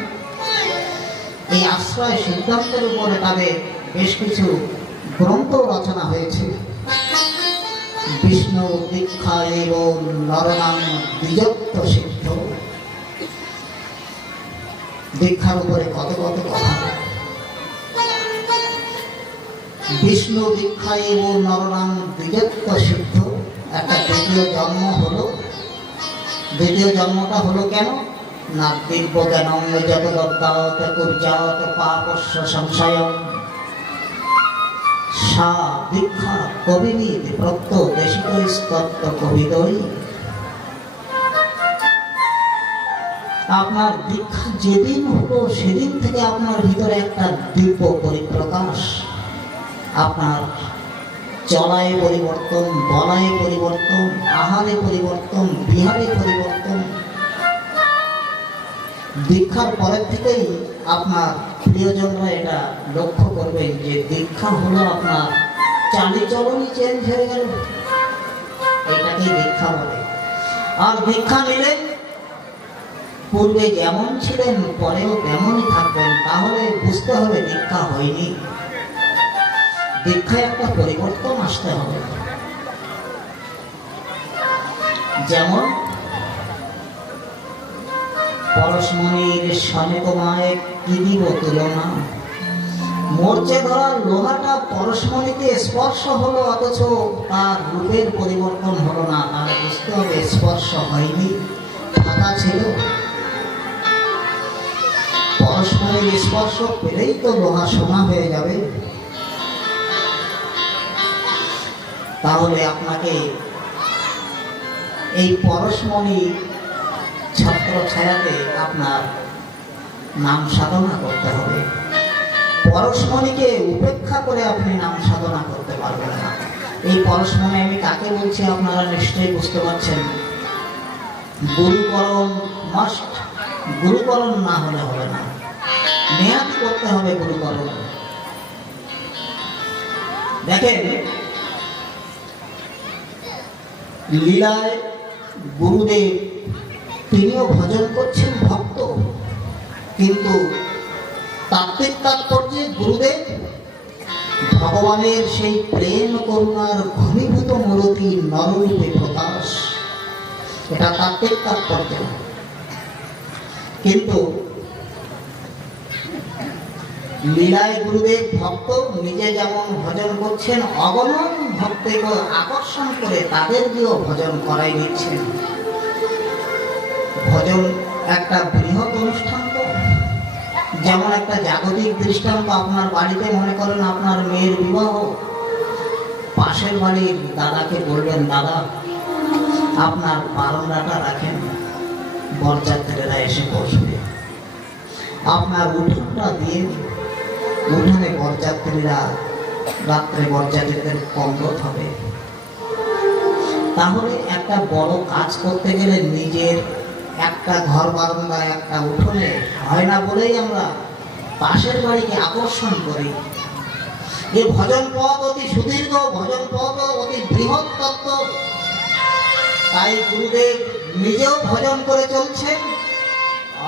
এই আশ্রয় সিদ্ধান্তের উপরে তাদের বেশ কিছু গ্রন্থ রচনা হয়েছে। বিষ্ণু দীক্ষা এবং নরনাম দ্বিজত্ব সিদ্ধ, দীক্ষার উপরে কত কত কথা। বিষ্ণু দীক্ষা এবং নরনাম দ্বিজত্ব সিদ্ধ, একটা দ্বিতীয় জন্ম হলো। দ্বিতীয় জন্মটা হলো কেন না? দিব্য জ্ঞানম জগদ্দাত কুর্জাত পাপস্য সংশয়ম সা দীক্ষা কবিবিদ প্রত্য দেশিক স্তত্ব কবিদই। আপনার দীক্ষা যেদিন হলো, সেদিন থেকে আপনার ভিতরে একটা দিব্য পরিপ্রকাশ। আপনার চলায় পরিবর্তন, বলায় পরিবর্তন, আহারে পরিবর্তন, বিহারে পরিবর্তন। দীক্ষার পরের থেকেই আপনার প্রিয়জনরা এটা লক্ষ্য করবেন যে দীক্ষা হলো আপনার চালিচলনই চেঞ্জ হয়ে গেল। এটাকেই দীক্ষা বলে। আর দীক্ষা নিলে পূর্বে যেমন ছিলেন পরেও তেমনই থাকবেন, তাহলে বুঝতে হবে দীক্ষা হয়নি। দীক্ষায় একটা পরিবর্তন আসতে হবে। যেমন পরশমণির সনে তোমায় কি দিব তুলনা, মরচে ধরা লোহাটা পরশমণিতে স্পর্শ হলো, অথচ তার রূপের পরিবর্তন হলো না। তাহলে বুঝতে হবে স্পর্শ হয়নি, ফাঁকা ছিল। পরশমণির স্পর্শ পেলেই তো লোহা সোনা হয়ে যাবে। তাহলে আপনাকে এই পরশমণি ছত্র ছায়াতে আপনার নাম সাধনা করতে হবে। পরশমণিকে উপেক্ষা করে আপনি নাম সাধনা করতে পারবেন না। এই পরশমণি আমি কাকে বলছি আপনারা নিশ্চয়ই বুঝতে পারছেন। গুরুকরণ মাস্ট, গুরুকরণ না হলে হবে না, নেয়াত করতে হবে গুরুকরণ। দেখেন লীলায় গুরুদেব তিনিও ভজন করছেন ভক্ত, কিন্তু তাত্ত্বিক তাৎপর্যে গুরুদেব ভগবানের সেই প্রেম করুণার ঘনীভূত মূরতি নররূপে প্রকাশ, এটা তাত্ত্বিক তাৎপর্য। কিন্তু লীলায় গুরুদেব ভক্ত নিজে যেমন ভজন করছেন, অগণন ভক্তকে আকর্ষণ করে তাদের দিয়েও ভজন করাই দিচ্ছেন। ভজন একটা বৃহৎ অনুষ্ঠান, তো যেমন একটা জাগতিক দৃষ্টান্ত আপনার বাড়িতে মনে করেন আপনার মেয়ের বিবাহ, পাশের বাড়ির দাদাকে বলবেন, দাদা আপনার বারান্দাটা রাখেন, বরযাত্রীরা এসে বসবে, আপনার উঠোনটা দিয়ে, উঠোনে বরযাত্রীরা রাত্রে বরযাত্রীদের কম্বল হবে। তাহলে একটা বড় কাজ করতে গেলে নিজের একটা ঘর বারান্দা, একটা উঠোনে হয় না বলেই আমরা পাশের বাড়িকে আকর্ষণ করি। যে ভজন পথ অতি সুদীর্ঘ, ভজন পথ অতি বৃহৎ তত্ত্ব, তাই গুরুদেব নিজেও ভজন করে চলছেন,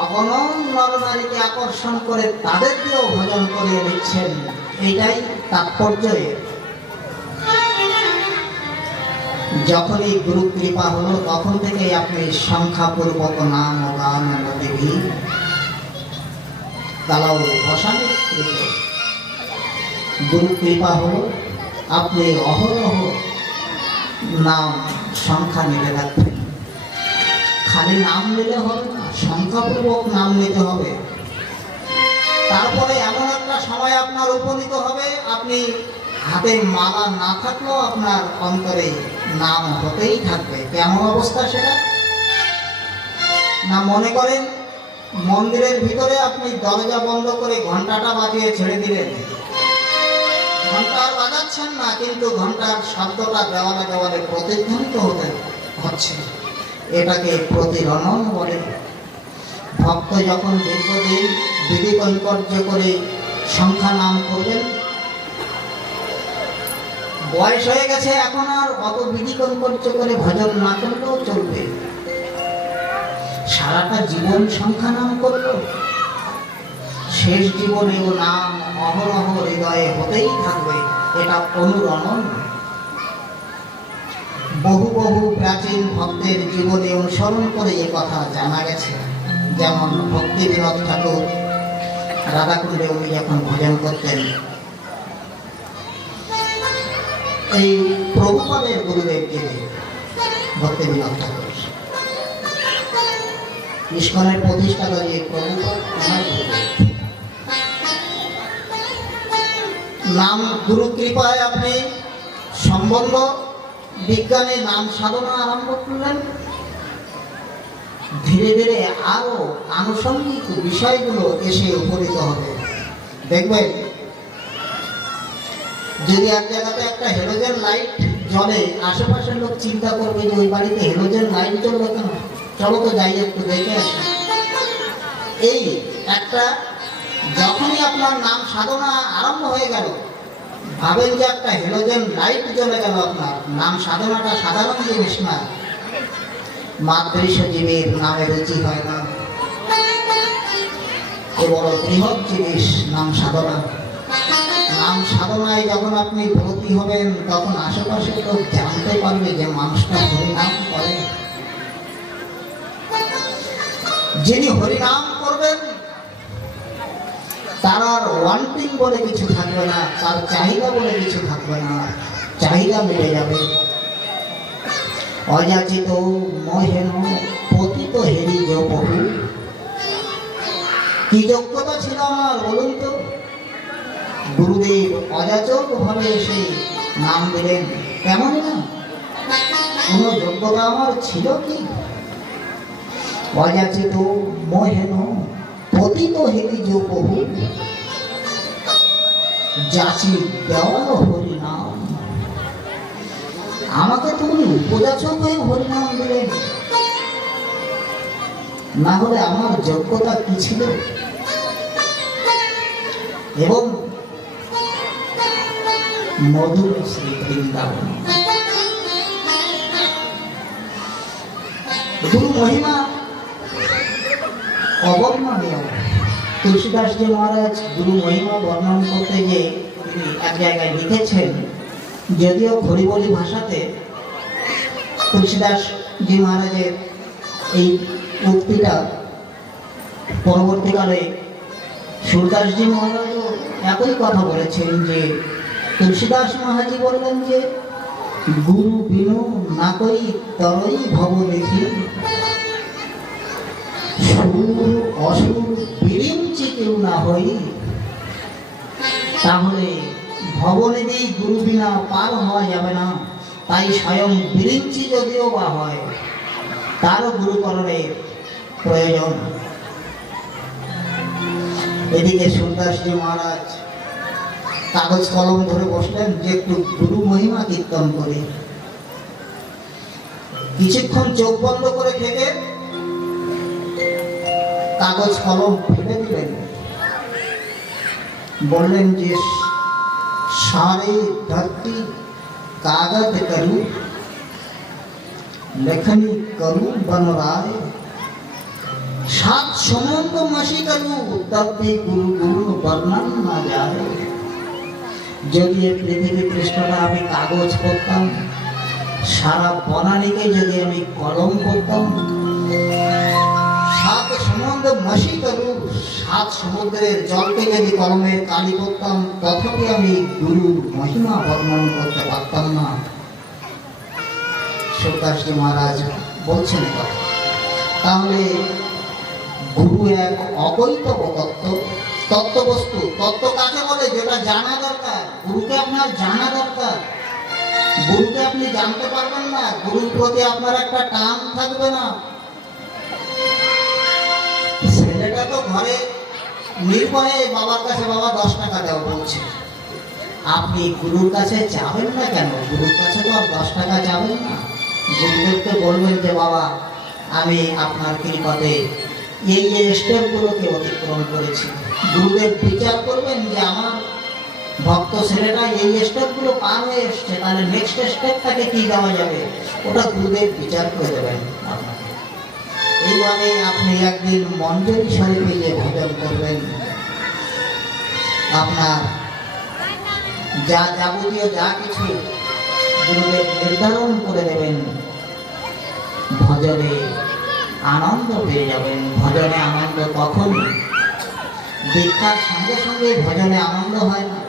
অগণন নরনারীকে আকর্ষণ করে তাদের দিয়েও ভজন করিয়ে দিচ্ছেন। এইটাই তাৎপর্য। যখনই গুরু কৃপা হলো তখন থেকেই আপনি সংখ্যাপূর্বক নাম ও গান দেবী তালাও বসানো। গুরু কৃপা হলো আপনি অহরহ নাম সংখ্যা নিতে রাখবেন। খালি নাম নিলে হবে না, সংখ্যাপূর্বক নাম নিতে হবে। তারপরে এমন একটা সময় আপনার উপনীত হবে, আপনি হাতে মালা না থাকলেও আপনার অন্তরে নাম হতেই থাকবে। কেমন অবস্থা সেটা না, মনে করেন মন্দিরের ভিতরে আপনি দরজা বন্ধ করে ঘন্টাটা বাজিয়ে ছেড়ে দিলেন, ঘন্টা বাজাচ্ছেন না, কিন্তু ঘন্টার শব্দটা দেওয়ালে দেওয়ালে প্রতিধ্বনিত হচ্ছে, এটাকে প্রতিরণন বলে। ভক্ত যখন দীর্ঘদিন বিধি কৈঙ্কর্য করে সংখ্যা নাম করবেন, বয়স হয়ে গেছে, এখন আর অত বিধি কৈঙ্কর্য করে ভজন না করলেও চলবে, সারাটা জীবন সংখ্যা নাম করলো, শেষ জীবনেও নাম অহরহ হৃদয়ে হতেই থাকবে, এটা অনুরণন। বহু বহু প্রাচীন ভক্তের জীবনে অনুসরণ করে এ কথা জানা গেছে। যেমন ভক্তি বিনোদ ঠাকুর রাধাকুণ্ডে উনি যখন ভজন করতেন, এই প্রভুপাদের গুরুদেব যিনি ভক্তি বিনোদ ঠাকুর, ইস্কনের প্রতিষ্ঠাকারী প্রভুপাদ, নাম গুরু কৃপায় আপনি সম্বন্ধ বিজ্ঞানে নাম সাধনা আরম্ভ করলেন। ধীরে ধীরে আরো আনুষঙ্গিক বিষয়গুলো এসে উপনীত হবে। দেখবেন যদি এক জায়গাতে একটা হেলোজেন লাইট জ্বলে, আশেপাশের লোক চিন্তা করবে যে ওই বাড়িতে হেলোজেন লাইট জ্বলবে কেন, চলো তো যাই একটু দেখে আসি। এই একটা যখনই আপনার নাম সাধনা আরম্ভ হয়ে গেল, ভাবেন যে একটা হেলোজেন লাইট জ্বলে গেল, আপনার নাম সাধনাটা সাধারণ জিনিস না। মাতৃষ জীবের নামে রুচি হয় না, এ বড় বৃহৎ জিনিস নাম সাধনা। নাম সাধনায় যখন আপনি ব্রতী হবেন, তখন আশেপাশে লোক জানতে পারবে যে মানুষটা হরিনাম করে। যিনি হরিনাম করবেন তার আর ওয়ান্টিং বলে কিছু থাকবে না, তার চাহিদা বলে কিছু থাকবে না, চাহিদা মিলে যাবে। অযাচিত মহেন পতিত হেরি যে বহু, কি যোগ্যতা ছিল আমার বলুন তো? গুরুদেব অযাচক ভাবে এসে নাম দিলেন, কেমন না? কোন যোগ্যতা আমার ছিল কি? অযাচিত মহেন পতিত হেরি যে বহু, যাচি দেওয়ালো হরিনাম। আমাকে তুমি উপযাচক হয়ে হরিনাম দিলে, না হলে আমার যোগ্যতা কি ছিল? এবং মধুর শ্রী বৃন্দাবন, গুরু মহিমা অবর্ণনীয়। তুলসীদাসজি মহারাজ গুরু মহিমা বর্ণন করতে গিয়ে তিনি এক জায়গায় লিখেছেন, যদিও খড়িবলি ভাষাতে তুলসীদাসজি মহারাজের এই উক্তিটা পরবর্তীকালে সুরদাসজি মহারাজও একই কথা বলেছেন, যে তুলসীদাস মহারাজি বললেন যে গুরু বিনু না করি তরই ভব দেখি, সুর অসুর বিরিঞ্চি কেউ না হই। তাহলে ভবনিধি গুরু বিনা পার হওয়া যাবে না। তাই স্বয়ং বিরিঞ্চি যদিও বা হয়, তারও গুরুকরণের প্রয়োজন। এদিকে সুরদাসজি মহারাজ কাগজ কলম ধরে বসলেন যে একটু গুরু মহিমা কীর্তন করি। কিছুক্ষণ চোখ বন্ধ করে থেকে কাগজ কলম ফেলে দিলেন, বললেন যে সারে ধরতি কাগজ করু লেখনী করু বনরায়, সাত সমন্দ মাসি করু তবে গুরু গুরু বর্ণন না যায়। যদি এই পৃথিবী পৃষ্ঠটা আমি কাগজ করতাম, সারা বনানীকে যদি আমি কলম করতাম, সাত সমুদ্র মাসি করু, সাত সমুদ্রের জলকে যদি কলমের কালি করতাম, তথাপি আমি গুরুর মহিমা বর্ণন করতে পারতাম না। সুরদাসজি মহারাজ বলছেন কথা। তাহলে গুরু এক অকৈতব তত্ত্ব, তত্ত্ববস্তু। তত্ত্ব কাকে বলে? যেটা জানা দরকার। গুরুকে আপনার জানা দরকার। গুরুকে আপনি জানতে পারবেন না, গুরুর প্রতি আপনার একটা টান থাকবে না। ছেলেটা তো ঘরে নির্ভয়ে বাবার কাছে বাবা 10 টাকা দাও বলছে, আপনি গুরুর কাছে যাবেন না কেন? গুরুর কাছে তো আর 10 টাকা যাবেন না। গুরুদেবকে বলবেন যে বাবা, আমি আপনার কৃপাতে এই স্টেপগুলোকে অতিক্রম করেছি। গুরুদেব বিচার করবেন যে আমার ভক্ত ছেলেটা এই স্টেপগুলো পার হয়ে এসছে, তাহলে নেক্সট স্টেপটাকে কি দেওয়া যাবে, ওটা গুরুদেব বিচার করে দেবেন আপনাকে। এইভাবে আপনি একদিন মঞ্জুরি শরীফে যে ভজন করবেন, আপনার যা যাবতীয় যা কিছু গুরুদেব নির্ধারণ করে দেবেন, ভজনে আনন্দ পেয়ে যাবেন। ভজনে আনন্দ তখন, দীক্ষার সঙ্গে সঙ্গে ভজনে আনন্দ হয় না।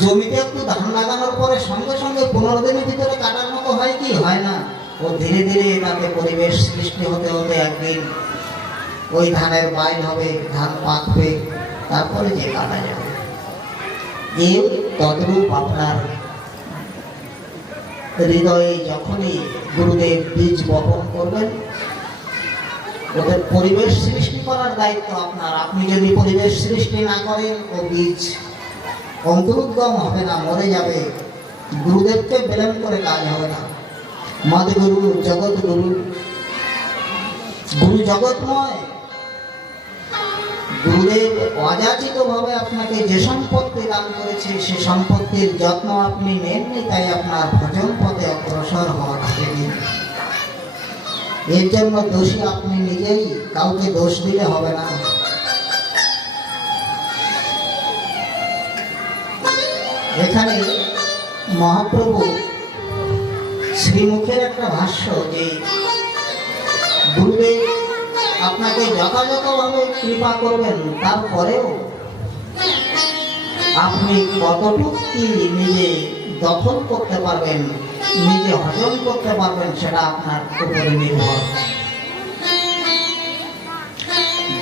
জমিতে একটু ধান লাগানোর পরে সঙ্গে সঙ্গে 15 দিনের ভিতরে কাটার মতো হয় কি? হয় না। ও ধীরে ধীরে তাতে পরিবেশ সৃষ্টি হতে হতে একদিন ওই ধানের বাইল হবে, ধান পাকবে, তারপরে যে কাটা যাবে। এই তদ্রূপ আপনার হৃদয়ে যখনই গুরুদেব বীজ বপন করবেন, ওদের পরিবেশ সৃষ্টি করার দায়িত্ব আপনার। আপনি যদি পরিবেশ সৃষ্টি না করেন, ও বীজ অঙ্কুরোদ্গম হবে না, মরে যাবে। গুরুদেবকে বিলম্ব করে কাজ হবে না। মদ গুরু জগৎ গুরু, গুরু জগৎময়। গুরুদেব অযাচিত ভাবে আপনাকে যে সম্পত্তি দান করেছে, সে সম্পত্তির যত্ন আপনি নেননি, তাই আপনার ভজন পথে অগ্রসর হওয়া থাকেনি। এর জন্য দোষী আপনি নিজেই, কাউকে দোষ দিলে হবে না। এখানে মহাপ্রভু শ্রীমুখের একটা ভাষ্য, যে গুরুদেব আপনাকে যথাযথভাবে কৃপা করবেন, তারপরেও আপনি কতটুকু নিজে দখল করতে পারবেন, নিজে হজম করতে পারবেন, সেটা আপনার উপরে নির্ভর।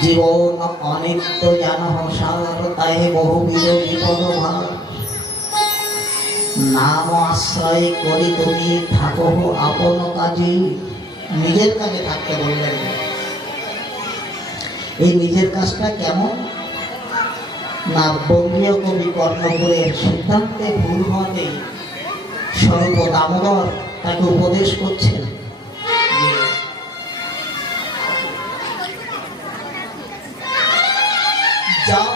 জীবন অনিত্য জানহ সার, তাই বহুবিধ বিপদ ভার। নাম আশ্রয় করি তুমি থাকো আপন কাজে। নিজের কাজে থাকতে বললেন। এই নিজের কাজটা কেমন? না বঙ্গীয় কবি কর্ণপুরের সিদ্ধান্তে ভুল হওয়াতে স্বরূপ দামোদর তাকে উপদেশ করছেন যে যাও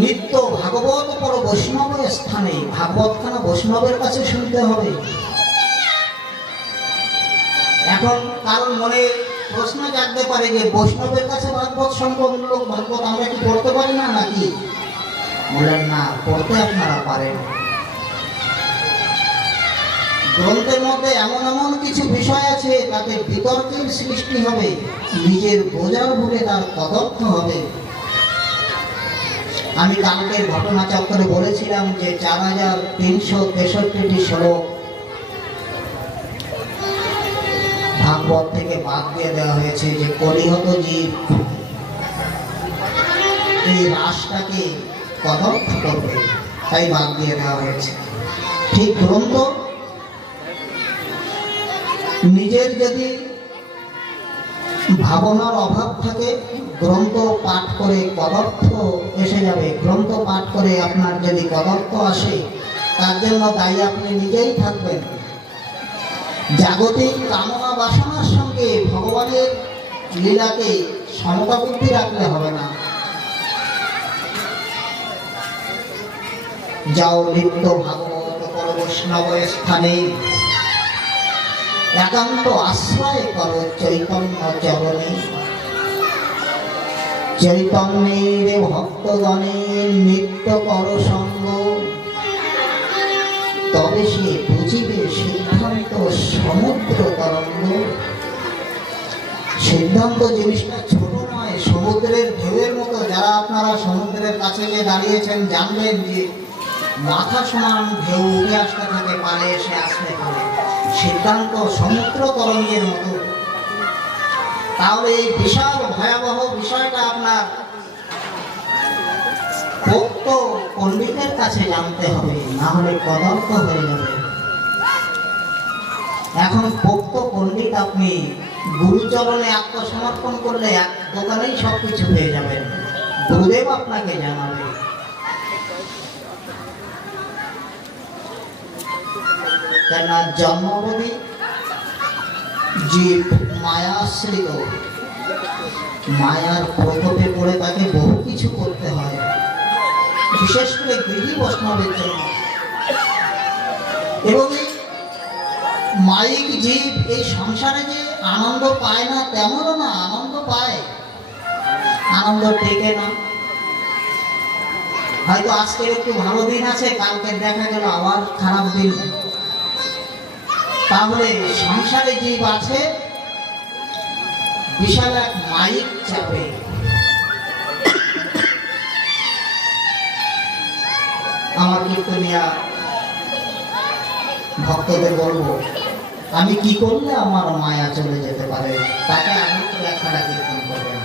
নিত্য ভাগবত পর বৈষ্ণবের স্থানে, ভাগবতখানা বৈষ্ণবের কাছে শুনতে হবে। এখন কারণ মনে প্রশ্ন জাগতে পারে যে বৈষ্ণবের কাছে ভাগবত সম্পূর্ণলোক ভাগবত আমরা কি পড়তে পারি না নাকি? বললেন না, পড়তে আপনারা পারেন। গ্রন্থের মধ্যে এমন এমন কিছু বিষয় আছে তাতে বিতর্কের সৃষ্টি হবে, নিজের বোঝার ভুলে তার কদর্থ হবে। আমি কালকের ঘটনা চক্রে বলেছিলাম যে 4363টি শ্লোক ভাগবত থেকে বাদ দিয়ে দেওয়া হয়েছে, যে কলিহত জীব এই রাসটাকে কদর্থ করবে, তাই বাদ দিয়ে দেওয়া হয়েছে। ঠিক গ্রন্থ নিজের যদি ভাবনার অভাব থাকে, গ্রন্থ পাঠ করে কদর্থ এসে যাবে। গ্রন্থ পাঠ করে আপনার যদি কদর্থ আসে, তার জন্য দায়ী আপনি নিজেই থাকবেন। জাগতিক কামনা বাসনার সঙ্গে ভগবানের লীলাকে সমতা বুদ্ধি রাখলে হবে না। যাও নিত্য ভাগবত পর বৈষ্ণব স্থানে, একান্ত আশ্রয় করো চৈতন্য চরণে। চৈতন্যের ভক্তগণের নিত্য কর সঙ্গ, তবে সে বুঝিবে সিদ্ধান্ত সমুদ্র তরঙ্গ। সিদ্ধান্ত জিনিসটা ছোট নয়, সমুদ্রের ঢেউয়ের মতো। যারা আপনারা সমুদ্রের কাছে গিয়ে দাঁড়িয়েছেন জানবেন যে মাথা সমান ঢেউ উঠে আসতে থাকে, পারে এসে আসতে পারে। সিদ্ধান্ত সমুদ্র তরঙ্গের মতো। তাহলে এই বিশাল ভয়াবহ বিষয়টা আপনার ভক্ত পণ্ডিতের কাছে জানতে হবে, না হলে কদর্থ হয়ে যাবে। এখন ভক্ত পণ্ডিত আপনি গুরুচরণে আত্মসমর্পণ করলে এক দোকানেই সবকিছু পেয়ে যাবেন। গুরুদেব আপনাকে জানাবে। কেননা জন্মবধি জীব মায়াশ্রিত, মায়ার প্রকোপে পড়ে তাকে বহু কিছু করতে হয়, বিশেষ করে গৃহী বৈষ্ণবের জন্য। এবং মায়িক জীব এই সংসারে যে আনন্দ পায় না তেমনও না, আনন্দ পায়, আনন্দ টেকে না। হয়তো আজকের একটু ভালো দিন আছে, কালকে দেখা গেল আবার খারাপ দিন। তাহলে সংসারে জীব আছে বিশাল এক মায়িক চাপে। আমার কীর্তনিয়া ভক্তদের বলবো, আমি কি করলে আমার মায়া চলে যেতে পারে, তাকে আমি তো একটা কীর্তন করবেন।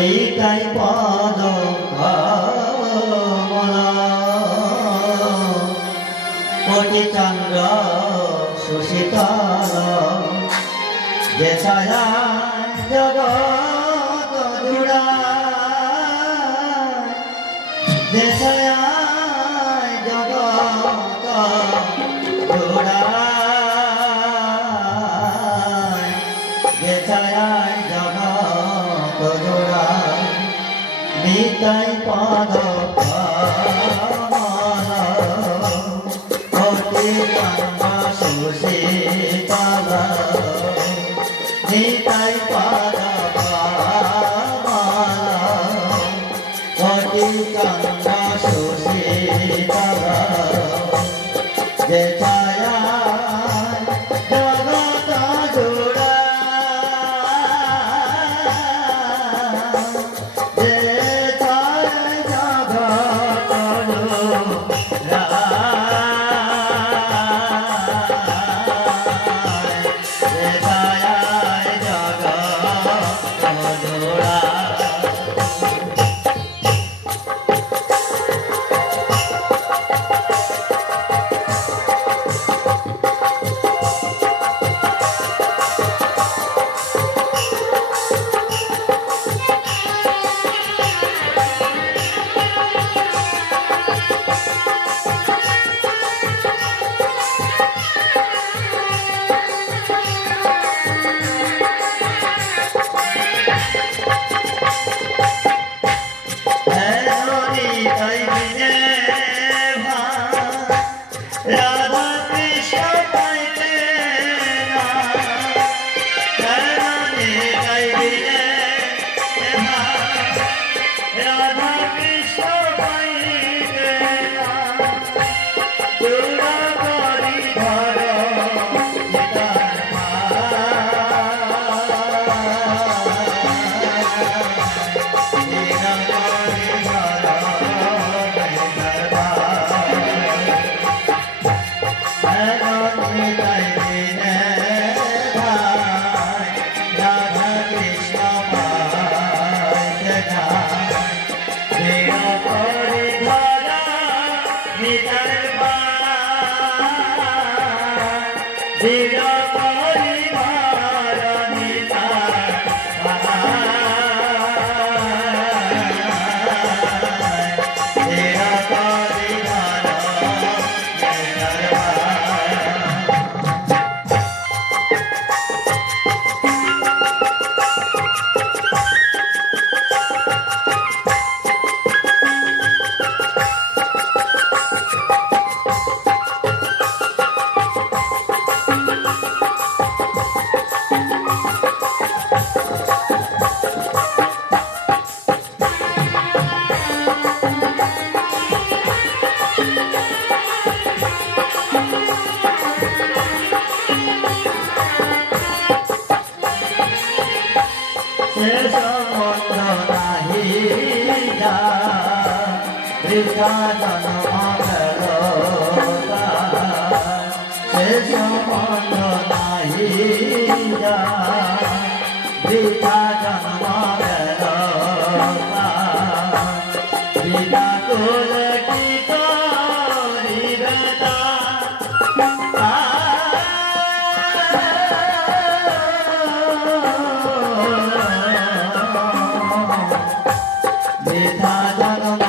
নিতাই পদ কোটি চন্দ্র সুশীতল, যে ছায়া জগৎ জুড়া, যে ছায়া জগৎ জুড়া, যে ছায়া নিতাই পদ অতি গঙ্গা সুশীতল নিতাই পদ অতি গঙ্গা সুশীতল যে ছায়া জগত জোড়া যে ছায়া জগত জোড়া যে ছায়া জগত জোড়া রাধা কৃষ্ণ পাইতে না রাধা কৃষ্ণ পাইতে না দুরা করি ধর নিতার বৃথা জন্ম গেল শেষ মন নাহি যা বৃথা জন্ম গেল বিনাকুল কি করিবে বৃথা জন্ম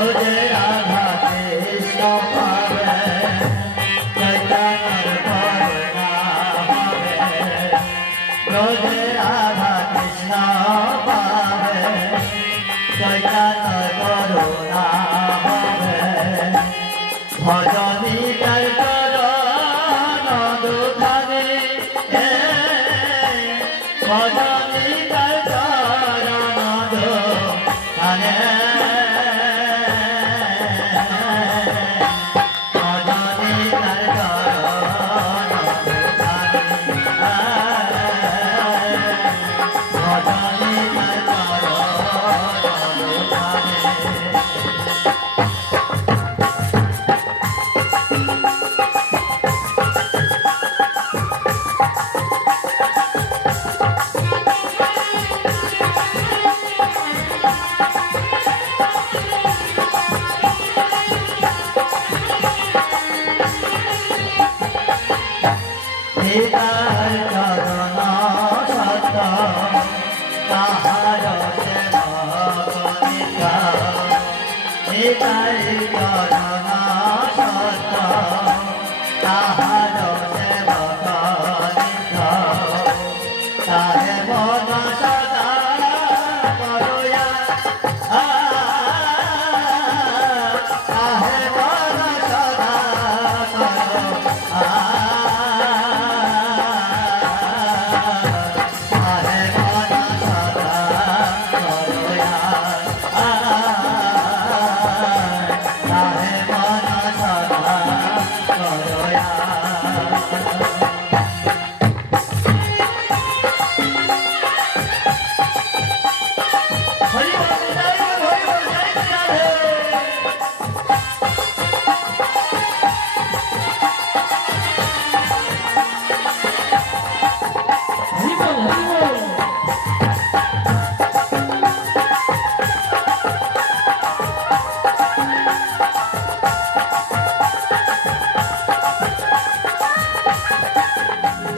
ব্রজে রাধা কৃষ্ণ পাবে চৈতন্যর করুণা হবে ব্রজে রাধা কৃষ্ণ পাবে চৈতন্যর করুণা হবে ভজনী তাই চরণ দুধারে ভজনী তাই চরণ দুধারে ভজনী তাই চরণ দুধারে ভজনী তাই চরণ দুধারে নিতাই চরণ সত তাহার সেবা করিতা নিতাই চরণ সত তাহার সেবা করিতা তাহে মন সদা করুয়া তাহে মন সদা করুয়া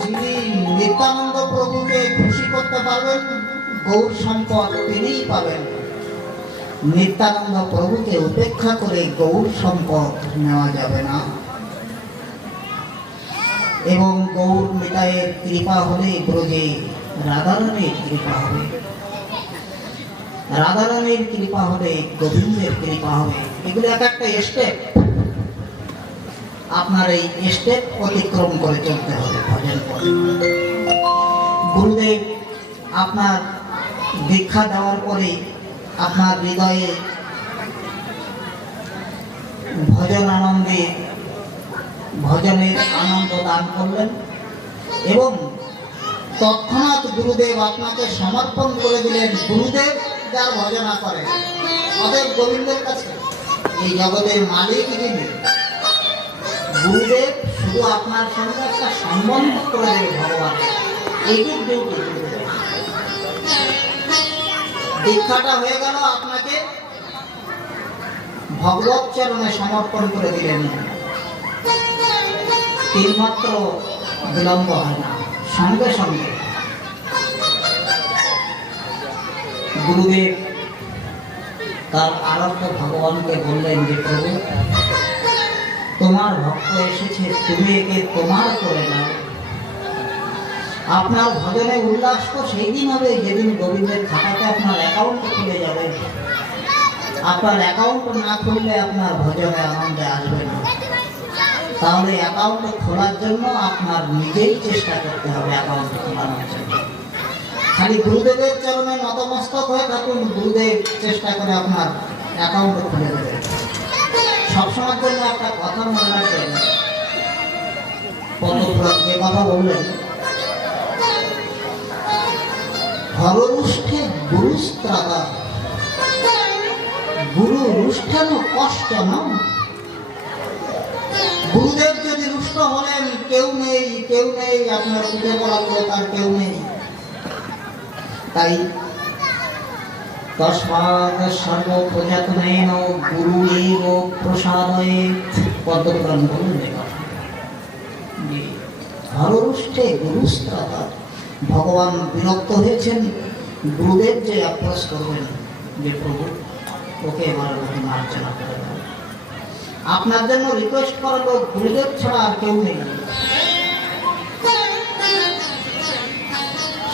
যিনি নিত্যানন্দ প্রভুকে খুশি করতে পারবেন গৌর সম্পদ তিনিই পাবেন। নিত্যানন্দ প্রভুকে উপেক্ষা করে গৌর সম্পদ নেওয়া যাবে না। এবং গৌর নিতাইয়ের কৃপা হলে ব্রজে রাধারানীর কৃপা হবে, রাধারানীর কৃপা হলে গোবিন্দের কৃপা হবে। এগুলো এক একটা স্টেপ, আপনার এই স্টেপ অতিক্রম করে চলতে হবে ভজন পথে। গুরুদেব আপনার দীক্ষা দেওয়ার পরে আপনার হৃদয়ে ভজন আনন্দে ভজনের আনন্দ দান করলেন এবং তৎক্ষণাৎ গুরুদেব আপনাকে সমর্পণ করে দিলেন। গুরুদেব যার ভজনা করেন অতএব গোবিন্দের কাছে এই জগতের মালিক যিনি, গুরুদেব শুধু আপনার সঙ্গে একটা সম্বন্ধ করে দেবে ভগবান। এইটুক ডিউটি। দীক্ষাটা হয়ে গেল, আপনাকে ভগবত চরণে সমর্পণ করে দিলেন। তিনমাত্র বিলম্ব হয় না, সঙ্গে সঙ্গে গুরুদেব তার আরাধ্য ভগবানকে বললেন যে প্রভু, তোমার ভক্ত এসেছে, তুমি একে তোমার করে নাও। আপনার ভজনে উল্লাস তো সেই দিন হবে যেদিন গোবিন্দের খাতাতে আপনার অ্যাকাউন্ট খুলে যাবে। আপনার অ্যাকাউন্ট না খুললে আপনার ভজনে আনন্দে আসবে না। তাহলে অ্যাকাউন্ট খোলার জন্য আপনার নিজেই চেষ্টা করতে হবে অ্যাকাউন্ট খোলানোর জন্য। খালি গুরুদেবের চরণে নতমস্তক হয়ে থাকুন, গুরুদেব চেষ্টা করে আপনার অ্যাকাউন্ট খুলে দেবে। সবসময়ের জন্য একটা কথা মনে রাখবেন, যে কথা বললেন, হররুষ্ঠে গুরুস্ত্রাতা, গুরু রুষ্ঠেন কষ্ট না। গুরুদেব যদি রুষ্ট হলেন, কেউ নেই কেউ নেই, আপনার পুজো করার তার কেউ নেই। তাই তস্মাৎ সর্বপ্রযত্নেন গুরুরেব প্রসাদয়ে পদ্মপুরাণ বলুন। হররুষ্ঠে গুরুস্ত্রাতা, ভগবান বিরক্ত হয়েছেন। গুরুদেব যে আপ্রস করবেন যে প্রভু ওকে এবার মার্জনা করে দেন। আপনার জন্য রিকোয়েস্ট করার লোক গুরুদেব ছাড়া আর কেউ নেই।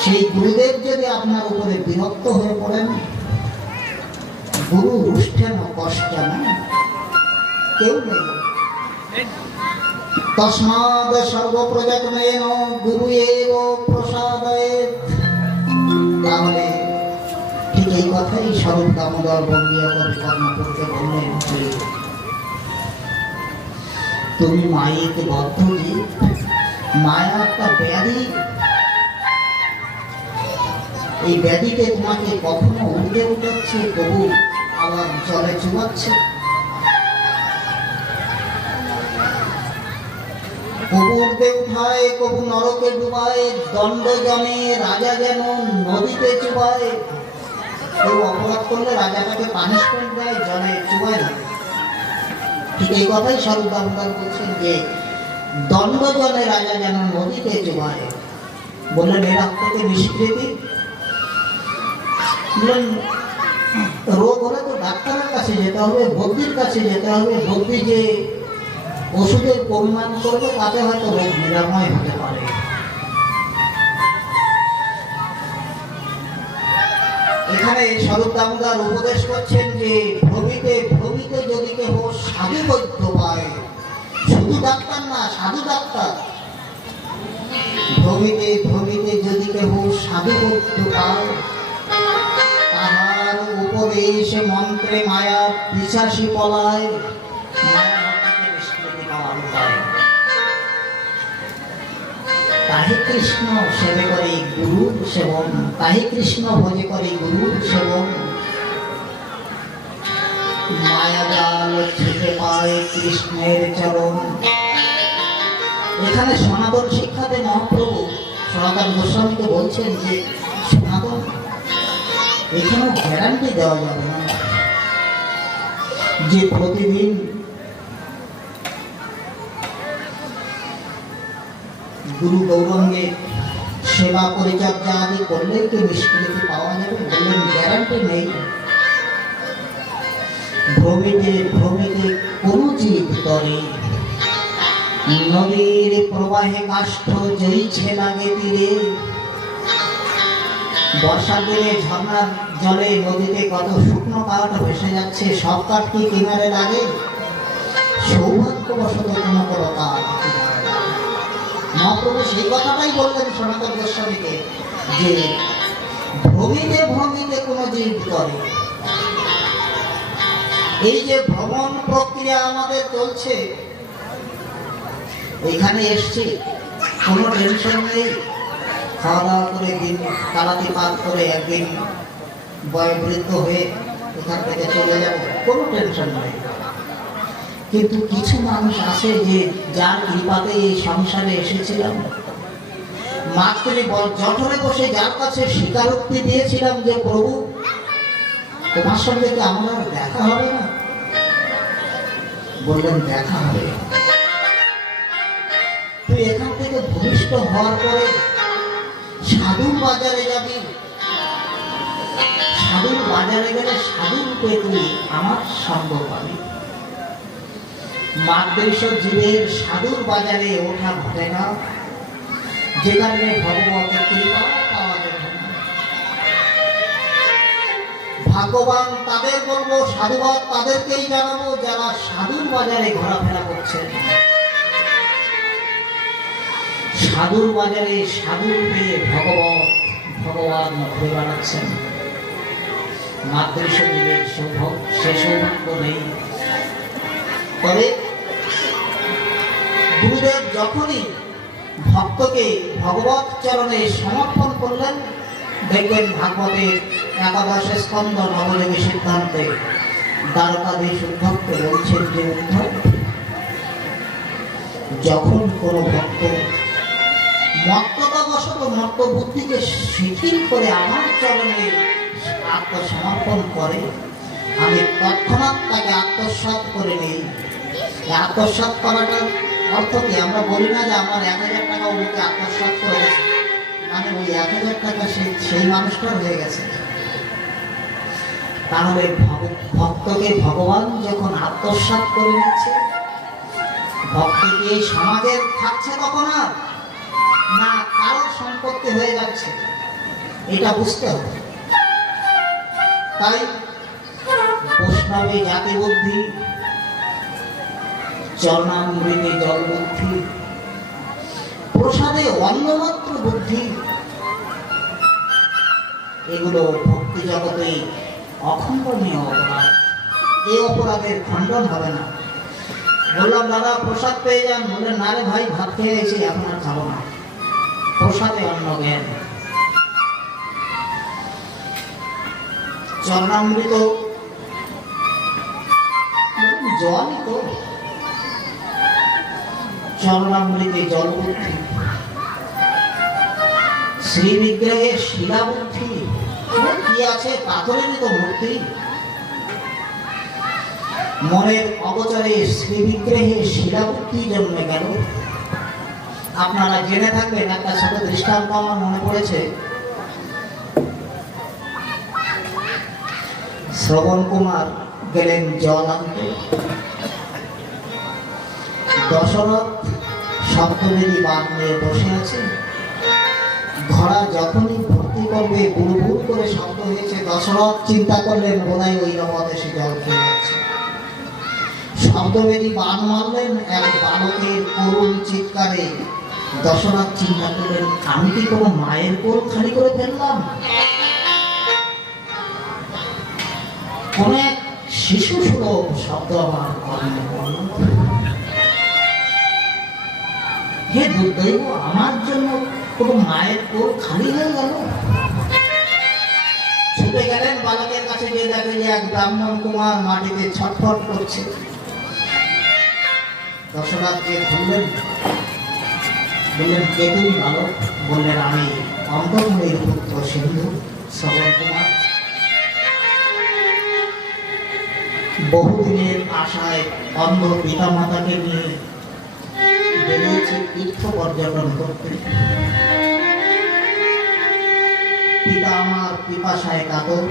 সেই গুরুদেব যদি আপনার উপরে বিরক্ত হয়ে পড়েন, গুরু রুষ্টেন কষ্টেন, কেউ নেই। তস্মাদ সর্বপ্রযত্নেন গুরু এব প্রসাদয়েৎ। তাহলে ঠিক এই কথাই স্বরূপ দামোদর বন্দিয়া কবি কর্ণপুরকে বললেন যে তুমি মায়েতে বদ্ধ জীব, মায়া একটা ব্যাধি, এই ব্যাধিতে তোমাকে কখনো উঠে উঠাচ্ছে, তবু আবার জলে চুবাচ্ছে। কবু উঠে উঠায়, কবু নরকে ডুবায়, দণ্ড জনে রাজা যেন নদীতে চুবায়। কেউ অপরাধ করলে রাজাটাকে পানিশমেন্ট দেয়, জলে চুবায় না। ঠিক এই কথাই স্বরূপ দামোদর বলছেন যে দণ্ড জনে রাজা যেন নদীতে চুবায়। বললেন এর থেকে নিষ্কৃতি। রোগ হলে তো ডাক্তারের কাছে যেতে হবে, বদ্যির কাছে যেতে হবে। বদ্যি যে ওষুধের পরিমাণ করবে তাতে হয়তো রোগ নিরাময় হতে পারে। এখানে স্বরূপ দামোদর উপদেশ করছেন যে ভ্রমিতে ভ্রমিতে যদি কেহ সাধু বৈদ্য পায়, শুধু ডাক্তার না, সাধু ডাক্তার। ভ্রমিতে ভ্রমিতে যদি কেহ সাধু বৈদ্য পায়, তাহার উপদেশ মন্ত্রে মায়া পিশাচি পলায়। মায়া ভক্তকে নিষ্কৃতি পাওয়ার উপায়। তাহি কৃষ্ণ সেবে করে গুরু সেবন, তাহি কৃষ্ণ ভোজে করে গুরু সেবন। মায়া জাল ছুটে পায় কৃষ্ণের চরণ। এখানে সনাতন শিক্ষাতে মহাপ্রভু সনাতন গোস্বামীকে বলছেন যে সনাতন এখানে গ্যারান্টি দেওয়া যাবে না যে প্রতিদিন গুরু গৌরাঙ্গের সেবা পরিচর্যা আদি করলে কি নিষ্কৃতি পাওয়া যাবে। বললেন গ্যারান্টি নেই। ভ্রমিতে ভ্রমিতে কোন জীব তরে, নদীর প্রবাহে কাষ্ঠ জইছে লাগে তীরে। বর্ষার দিনে ঝর্ণার জলে নদীতে কত শুকনো কাঠ ভেসে যাচ্ছে, সব কাঠ কি কিনারে লাগে? সৌভাগ্যবশত কোনো কোনো কাঠ। মহাপ্রভু সেই কথাটাই বললেন সনাতন গোস্বামীকে যে ভ্রমিতে ভ্রমিতে কোনো জীব করে। এই যে ভ্রমণ প্রক্রিয়া আমাদের চলছে, এখানে এসছি কোনো টেনশন নেই। খাওয়া দাওয়া করে দিন কালাতি পার করে একদিন বয়োবৃদ্ধ হয়ে এখান থেকে চলে যাব, কোনো টেনশন নেই। কিন্তু কিছু মানুষ আছে যে যার কৃপাতে এই সংসারে এসেছিলাম, মাতৃ জঠরে বসে যার কাছে স্বীকারোক্তি দিয়েছিলাম যে প্রভু তোমার সঙ্গে কি আমার আর দেখা হবে না? বললেন দেখা হবে। তুই এখান থেকে ভূমিষ্ঠ হওয়ার পরে সাধুর বাজারে যাবি, সাধুর বাজারে গেলে সাধু রূপে তুই আমার সঙ্গ পাবি। মাতৃশ জীবের সাধুর বাজারে ওঠা ঘটে না, যেখানে ভগবতের কৃপা পাওয়া যাবে না। ভাগ্যবান তাদের বলবো, সাধুবাদ তাদেরকেই জানাবো যারা সাধুর বাজারে ঘোরাফেরা করছেন। সাধুর বাজারে সাধু রূপে ভগবান ঘুরে বেড়াচ্ছেন। মাতৃশ জীবের সে সৌভাগ্য নেই। তবে গুরুদেব যখনই ভক্তকে ভগবত চরণে সমর্পণ করলেন, দেখবেন ভাগবতের 11 স্কন্ধ নবযোগী সিদ্ধান্তে দ্বারকাধীশ উদ্ধবকে বলছেন যে উদ্ধব, যখন কোনো ভক্ত মত্ততাবশত মত্ত বুদ্ধিকে শিথিল করে আমার চরণে আত্মসমর্পণ করে, আমি তৎক্ষণাৎ তাকে আত্মসাৎ করে নিই। আত্মসাৎ করাটার অর্থ কি? আমরা বলি না যে আমার 1000 টাকা ওকে আত্মসাৎ করে গেছে, মানে ওই 1000 টাকা সেই মানুষটার হয়ে গেছে। তাহলে ভক্তকে ভগবান যখন আত্মসাৎ করে নিচ্ছে, ভক্তকে সমাজের থাকছে তখন আর না কারো সম্পত্তি হয়ে যাচ্ছে, এটা বুঝতে হবে। তাই বৈষ্ণবে জাতি বুদ্ধি, চরণামৃতে জল বুদ্ধি, প্রসাদে অন্নমাত্র বুদ্ধি, এগুলো ভক্তি জগতে অখণ্ডনীয় অপরাধ। এই অপরাধের খণ্ডন হবে না। বললাম দাদা প্রসাদ পেয়ে যান, বললেন না রে ভাই ভাত খেয়ে গেছি এখন আর খাবো না, প্রসাদে অন্ন জ্ঞান। চরণামৃত জলই তো, চরণামৃতে জল বুদ্ধি, শ্রী বিগ্রহে শিলা বুদ্ধি, কি আছে পাথরেরই তো মূর্তি। মনের অগোচরে শ্রী বিগ্রহে শিলা বুদ্ধি জন্মে গেল। আপনারা জেনে থাকবেন, একটা ছোট দৃষ্টান্ত আমার মনে পড়েছে। শ্রবণ কুমার গেলেন জল আনতে। দশরথ সপ্তবেদী বাঁধ নিয়ে বসে আছে। ঘোড়া যখনই ভর্তি করবে বুড়বুড় করে শব্দ হয়েছে, দশরথ চিন্তা করলেন বোধহয় ওই রকম এসে জল খেয়ে যাচ্ছে। শব্দবেদী বান মারলেন এক বালকের করুণ চিৎকারে। দশরথ চিন্তা করলেন আমি কি কোনো মায়ের কোল খালি করে ফেললাম? কোন এক শিশু সুলভ শব্দ আমার কর্ণে পড়ল। হে দুর্দৈব, আমার জন্য কোনো মায়ের কোল খালি হয়ে গেল। ছুটে গেলেন বালকের কাছে, গিয়ে দেখে যে এক ব্রাহ্মণ কুমার মাটিতে ছটফট করছে। দশরথকে ধরলেন, বললেন কে তুমি বালক? বললেন আমি অন্তর্মণির পুত্র সিন্ধু, শ্রবণ কুমার। বহুদিনের আশায় অন্ধ পিতা মাতাকে নিয়ে বেরিয়েছে তীর্থ পর্যটন করতে। পিতা আমার পিপাসায় কাতর,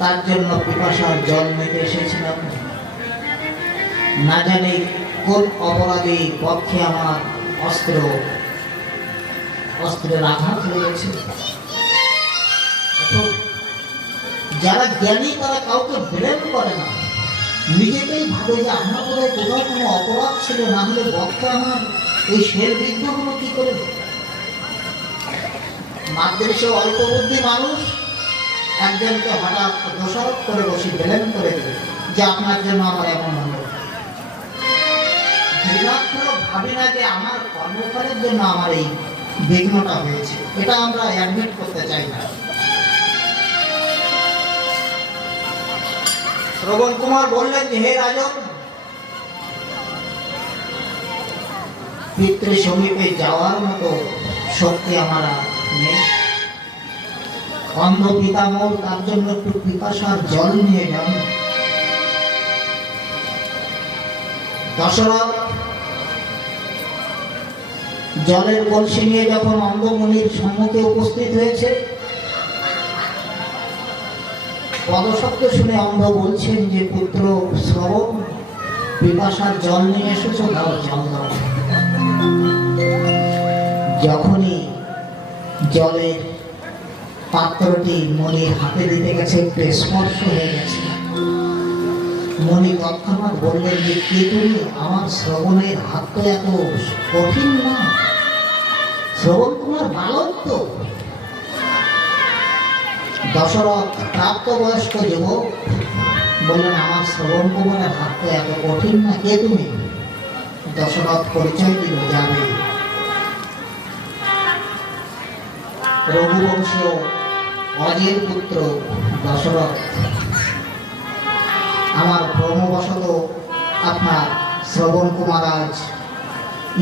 তার জন্য পিপাসার জল নিতে এসেছিলাম। না জানি কোন অপরাধী পক্ষে আমার অস্ত্রের আঘাত লেগেছে। যারা জ্ঞানী তারা কাউকে ব্লেম করে না, নিজেকেই ভাবে যে আমার বোধহয় কোথাও কোনো অপরাধ ছিল, না হলে বক্তা আমার এই শের বিদ্যুগুলো কি করে। মাদ্রাসে অল্প বুদ্ধি মানুষ একজনকে হঠাৎ দোষারোপ করে বসে ব্লেম করে দেবে যে আপনার জন্য আমার এমন হলো। ভাবি না যে আমার কর্মফলের জন্য আমার এই বিঘ্নটা হয়েছে, এটা আমরা অ্যাডমিট করতে চাই না। শ্রবণ কুমার বললেন যে হে রাজন, পিতৃ সমীপে যাওয়ার মতো শক্তি আমার নেই। অন্ধ পিতামহ, তার জন্য একটু পিপাসার জল নিয়ে যান। দশরথ জলের কলসি নিয়ে যখন অন্ধমণির সম্মুখে উপস্থিত হয়েছে, পদশব্দ শুনে অন্ধ বলছেন যে পুত্র শ্রবণ, পিপাসার জল নিয়ে এসেছো, দাও জল দাও। যখনই জলের পাত্রটি মণির হাতে দিতে গেছে, একটু স্পর্শ হয়ে গেছে। মণি তৎক্ষণাৎ বললেন যে কে তুমি? আমার শ্রবণের হাত তো এত কঠিন না, শ্রবণ তোমার বালক তো। দশরথ প্রাপ্তবয়স্ক যুবক বললেন আমার শ্রবণ কুমারের হাত তো এত কঠিন না, কে তুমি? দশরথ পরিচয় দিল, যাবে রঘুবংশীয় অজের পুত্র দশরথ। আমার ব্রহ্মবশত আপনার শ্রবণ কুমার আজ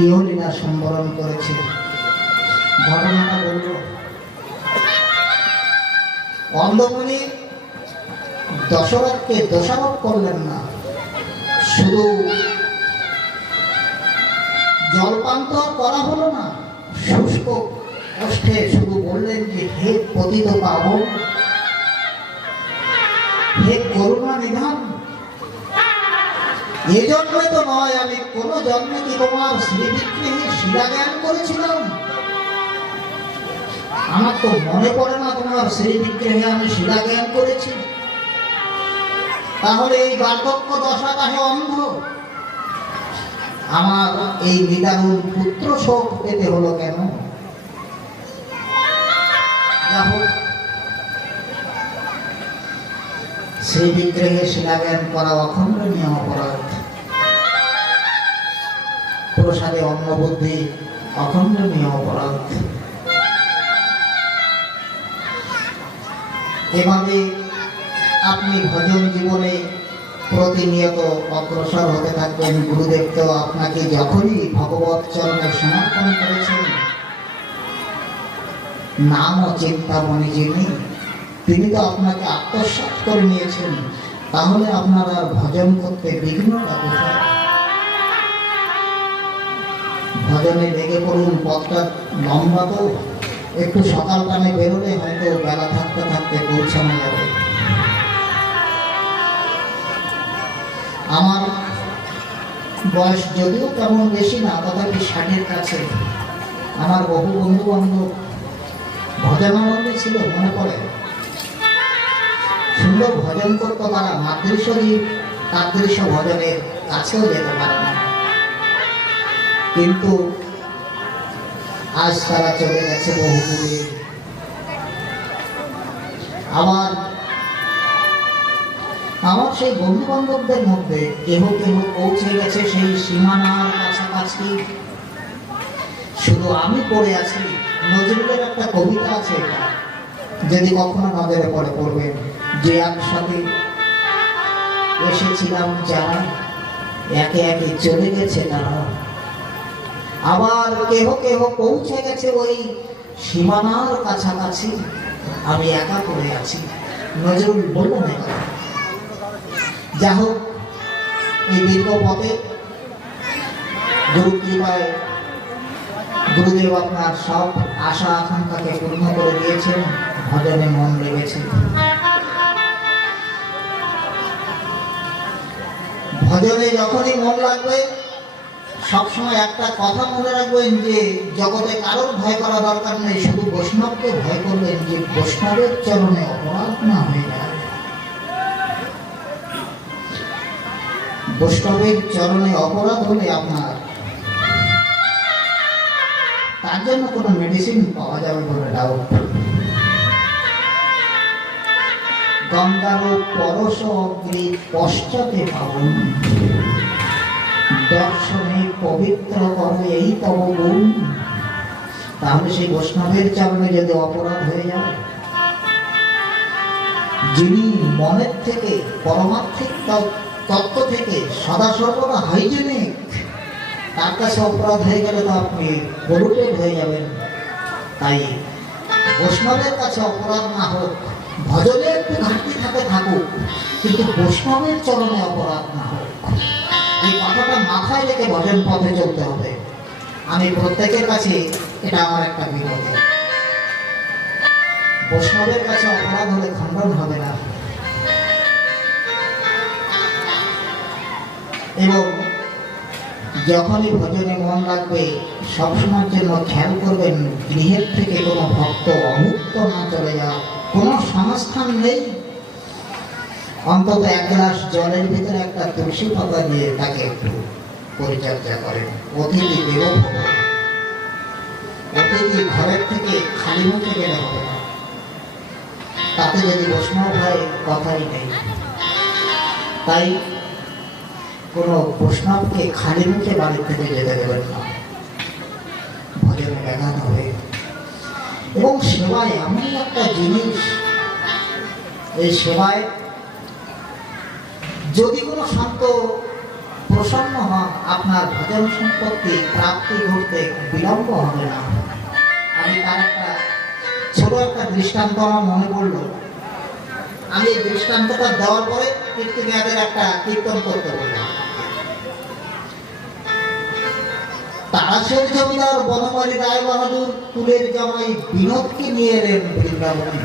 ইহলীলা সম্বরণ করেছে। ঘটনাটা বলল। অন্ধমণি দশরথকে দোষারোপ করলেন না, শুধু জলপান তো করা হলো না, শুষ্ক কষ্টে শুধু বললেন যে হে পতিত পাবন, হে করুণা নিধান, এ জন্মে তো নয়, আমি কোন জন্মে কি তোমার শ্রীবিগ্রহে শিলা জ্ঞান করেছিলাম? আমার তো মনে পড়ে না তোমার শ্রীবিগ্রহে আমি শিলা জ্ঞান করেছি। তাহলে এই বার্ধক্য দশা তাহে অন্ধ, আমার এই নিদারুণ পুত্র শোক পেতে হলো কেন? যা হোক, শ্রীবিগ্রহে শিলাজ্ঞান করা অখণ্ডনীয় অপরাধ, প্রসাদে অন্নবুদ্ধি অখণ্ডনীয় অপরাধ। এভাবে আপনি ভজন জীবনে প্রতিনিয়ত অগ্রসর হতে থাকবেন। গুরুদেব তো আপনাকে যখনই ভগবত চরণে সমর্পণ করেছেন, নাম ও চিন্তামণি যিনি, তিনি তো আপনাকে আত্মসাৎ করে নিয়েছেন। তাহলে আপনার আর ভজন করতে বিঘ্নটা কোথায়? ভজনে লেগে পড়ুন, পথটা লম্বা তো, একটু সকাল টানে বেরোলে হয়তো বেলা থাকতে থাকতে পৌঁছানো যাবে। আমার বয়স যদিও তেমন বেশি না, তথাপি 60-এর কাছে। আমার বহু বন্ধু বান্ধব ভজনানন্দী ছিল, মনে পড়ে সুন্দর ভজন করতো তারা। মাতৃশরীর তাদৃশ্য ভজনের কাছেও যেতে পারে না, কিন্তু আজ তারা চলে গেছে বহু দূরে। আমার সেই বন্ধু বান্ধবদের মধ্যে কেহ কেহ পৌঁছে গেছে সেই সীমানার কাছাকাছি, শুধু আমি পড়ে আছি। নজরুলের একটা কবিতা আছে, এটা যদি কখনো নজরে পড়ে পড়বেন, যে একসাথে এসেছিলাম যারা, একে একে চলে গেছে তারা। আবার কেহ কেহ পৌঁছে গেছে ওই সীমানার কাছাকাছি, আমি একা পড়ে আছি। নজরুল বললেন না। যা হোক, এই দীর্ঘ পথে গুরু কৃপায় গুরুদেব আপনার সব আশা আকাঙ্ক্ষাকে পূর্ণ করে দিয়েছেন। ভজনে মন লেগেছে। ভজনে যখনই মন লাগবে, সবসময় একটা কথা মনে রাখবেন যে জগতে কারোর ভয় করা দরকার নেই, শুধু বৈষ্ণবকে ভয় করবেন, যে বৈষ্ণবের চরণে অপরাধ না হয়ে যায়। বৈষ্ণবের চরণে অপরাধ হলে আপনার তার জন্য কোনো মেডিসিন পাওয়া যাবে বলে ডাউট। গঙ্গার পরশ অগ্নি পশ্চাতে পাবন, দর্শনে পবিত্র করো এই তব গুণ। তাহলে সেই বৈষ্ণবের চরণে যদি অপরাধ হয়ে যায়, যিনি মনের থেকে পরমার্থিক তত্ত্ব থেকে সদা সর্বদা হাইজেনিক, তার কাছে অপরাধ হয়ে গেলে তো আপনি পলুটেড হয়ে যাবেন। তাই বৈষ্ণবের কাছে অপরাধ না হোক, ভজনে একটু ঘাটতি থাকে থাকুক, কিন্তু বৈষ্ণবের চরণে অপরাধ না হোক। এই কথাটা মাথায় রেখে ভজন পথে চলতে হবে। আমি প্রত্যেকের কাছে এটা আমার একটা বিরোধী। বৈষ্ণবের কাছে অপরাধ হলে খণ্ডন হবে না। এবং যখনই ভজনে মন লাগবে, সবসময়ের জন্য খেয়াল করবেন গৃহের থেকে কোনো ভক্ত অমুক্ত না চলে যাওয়া। কোনো সংস্থান নেই, অন্তত এক গ্লাস জলের ভিতরে একটা তুলসী পাতা দিয়ে তাকে একটু পরিচর্যা করেন। অতিথি দেবো ভব, অতিথি ঘরের থেকে খালি মুখে গেলে হবে না। তাতে যদি বৈষ্ণব হয় কথাই নেই। তাই কোনো বৈষ্ণবকে খালি মুখে বাড়ির থেকে যেতে দেবেন না, ভজনে ব্যাঘাত হবে। এবং সেবায় এমন একটা জিনিস, এই সেবায় যদি কোনো সন্ত প্রসন্ন হন, আপনার ভজন সম্পত্তি প্রাপ্তি ঘটতে বিলম্ব হবে না। আমি তার একটা ছোট একটা দৃষ্টান্ত আমার মনে পড়লো। আমি এই দৃষ্টান্তটা দেওয়ার পরে কীর্তনিয়াদের একটা কীর্তন করতে বললাম। তারাশের জমিদার বনমালী রায় বাহাদুর কুলের জামাই বিনোদকে নিয়ে এলেন বৃন্দাবনে।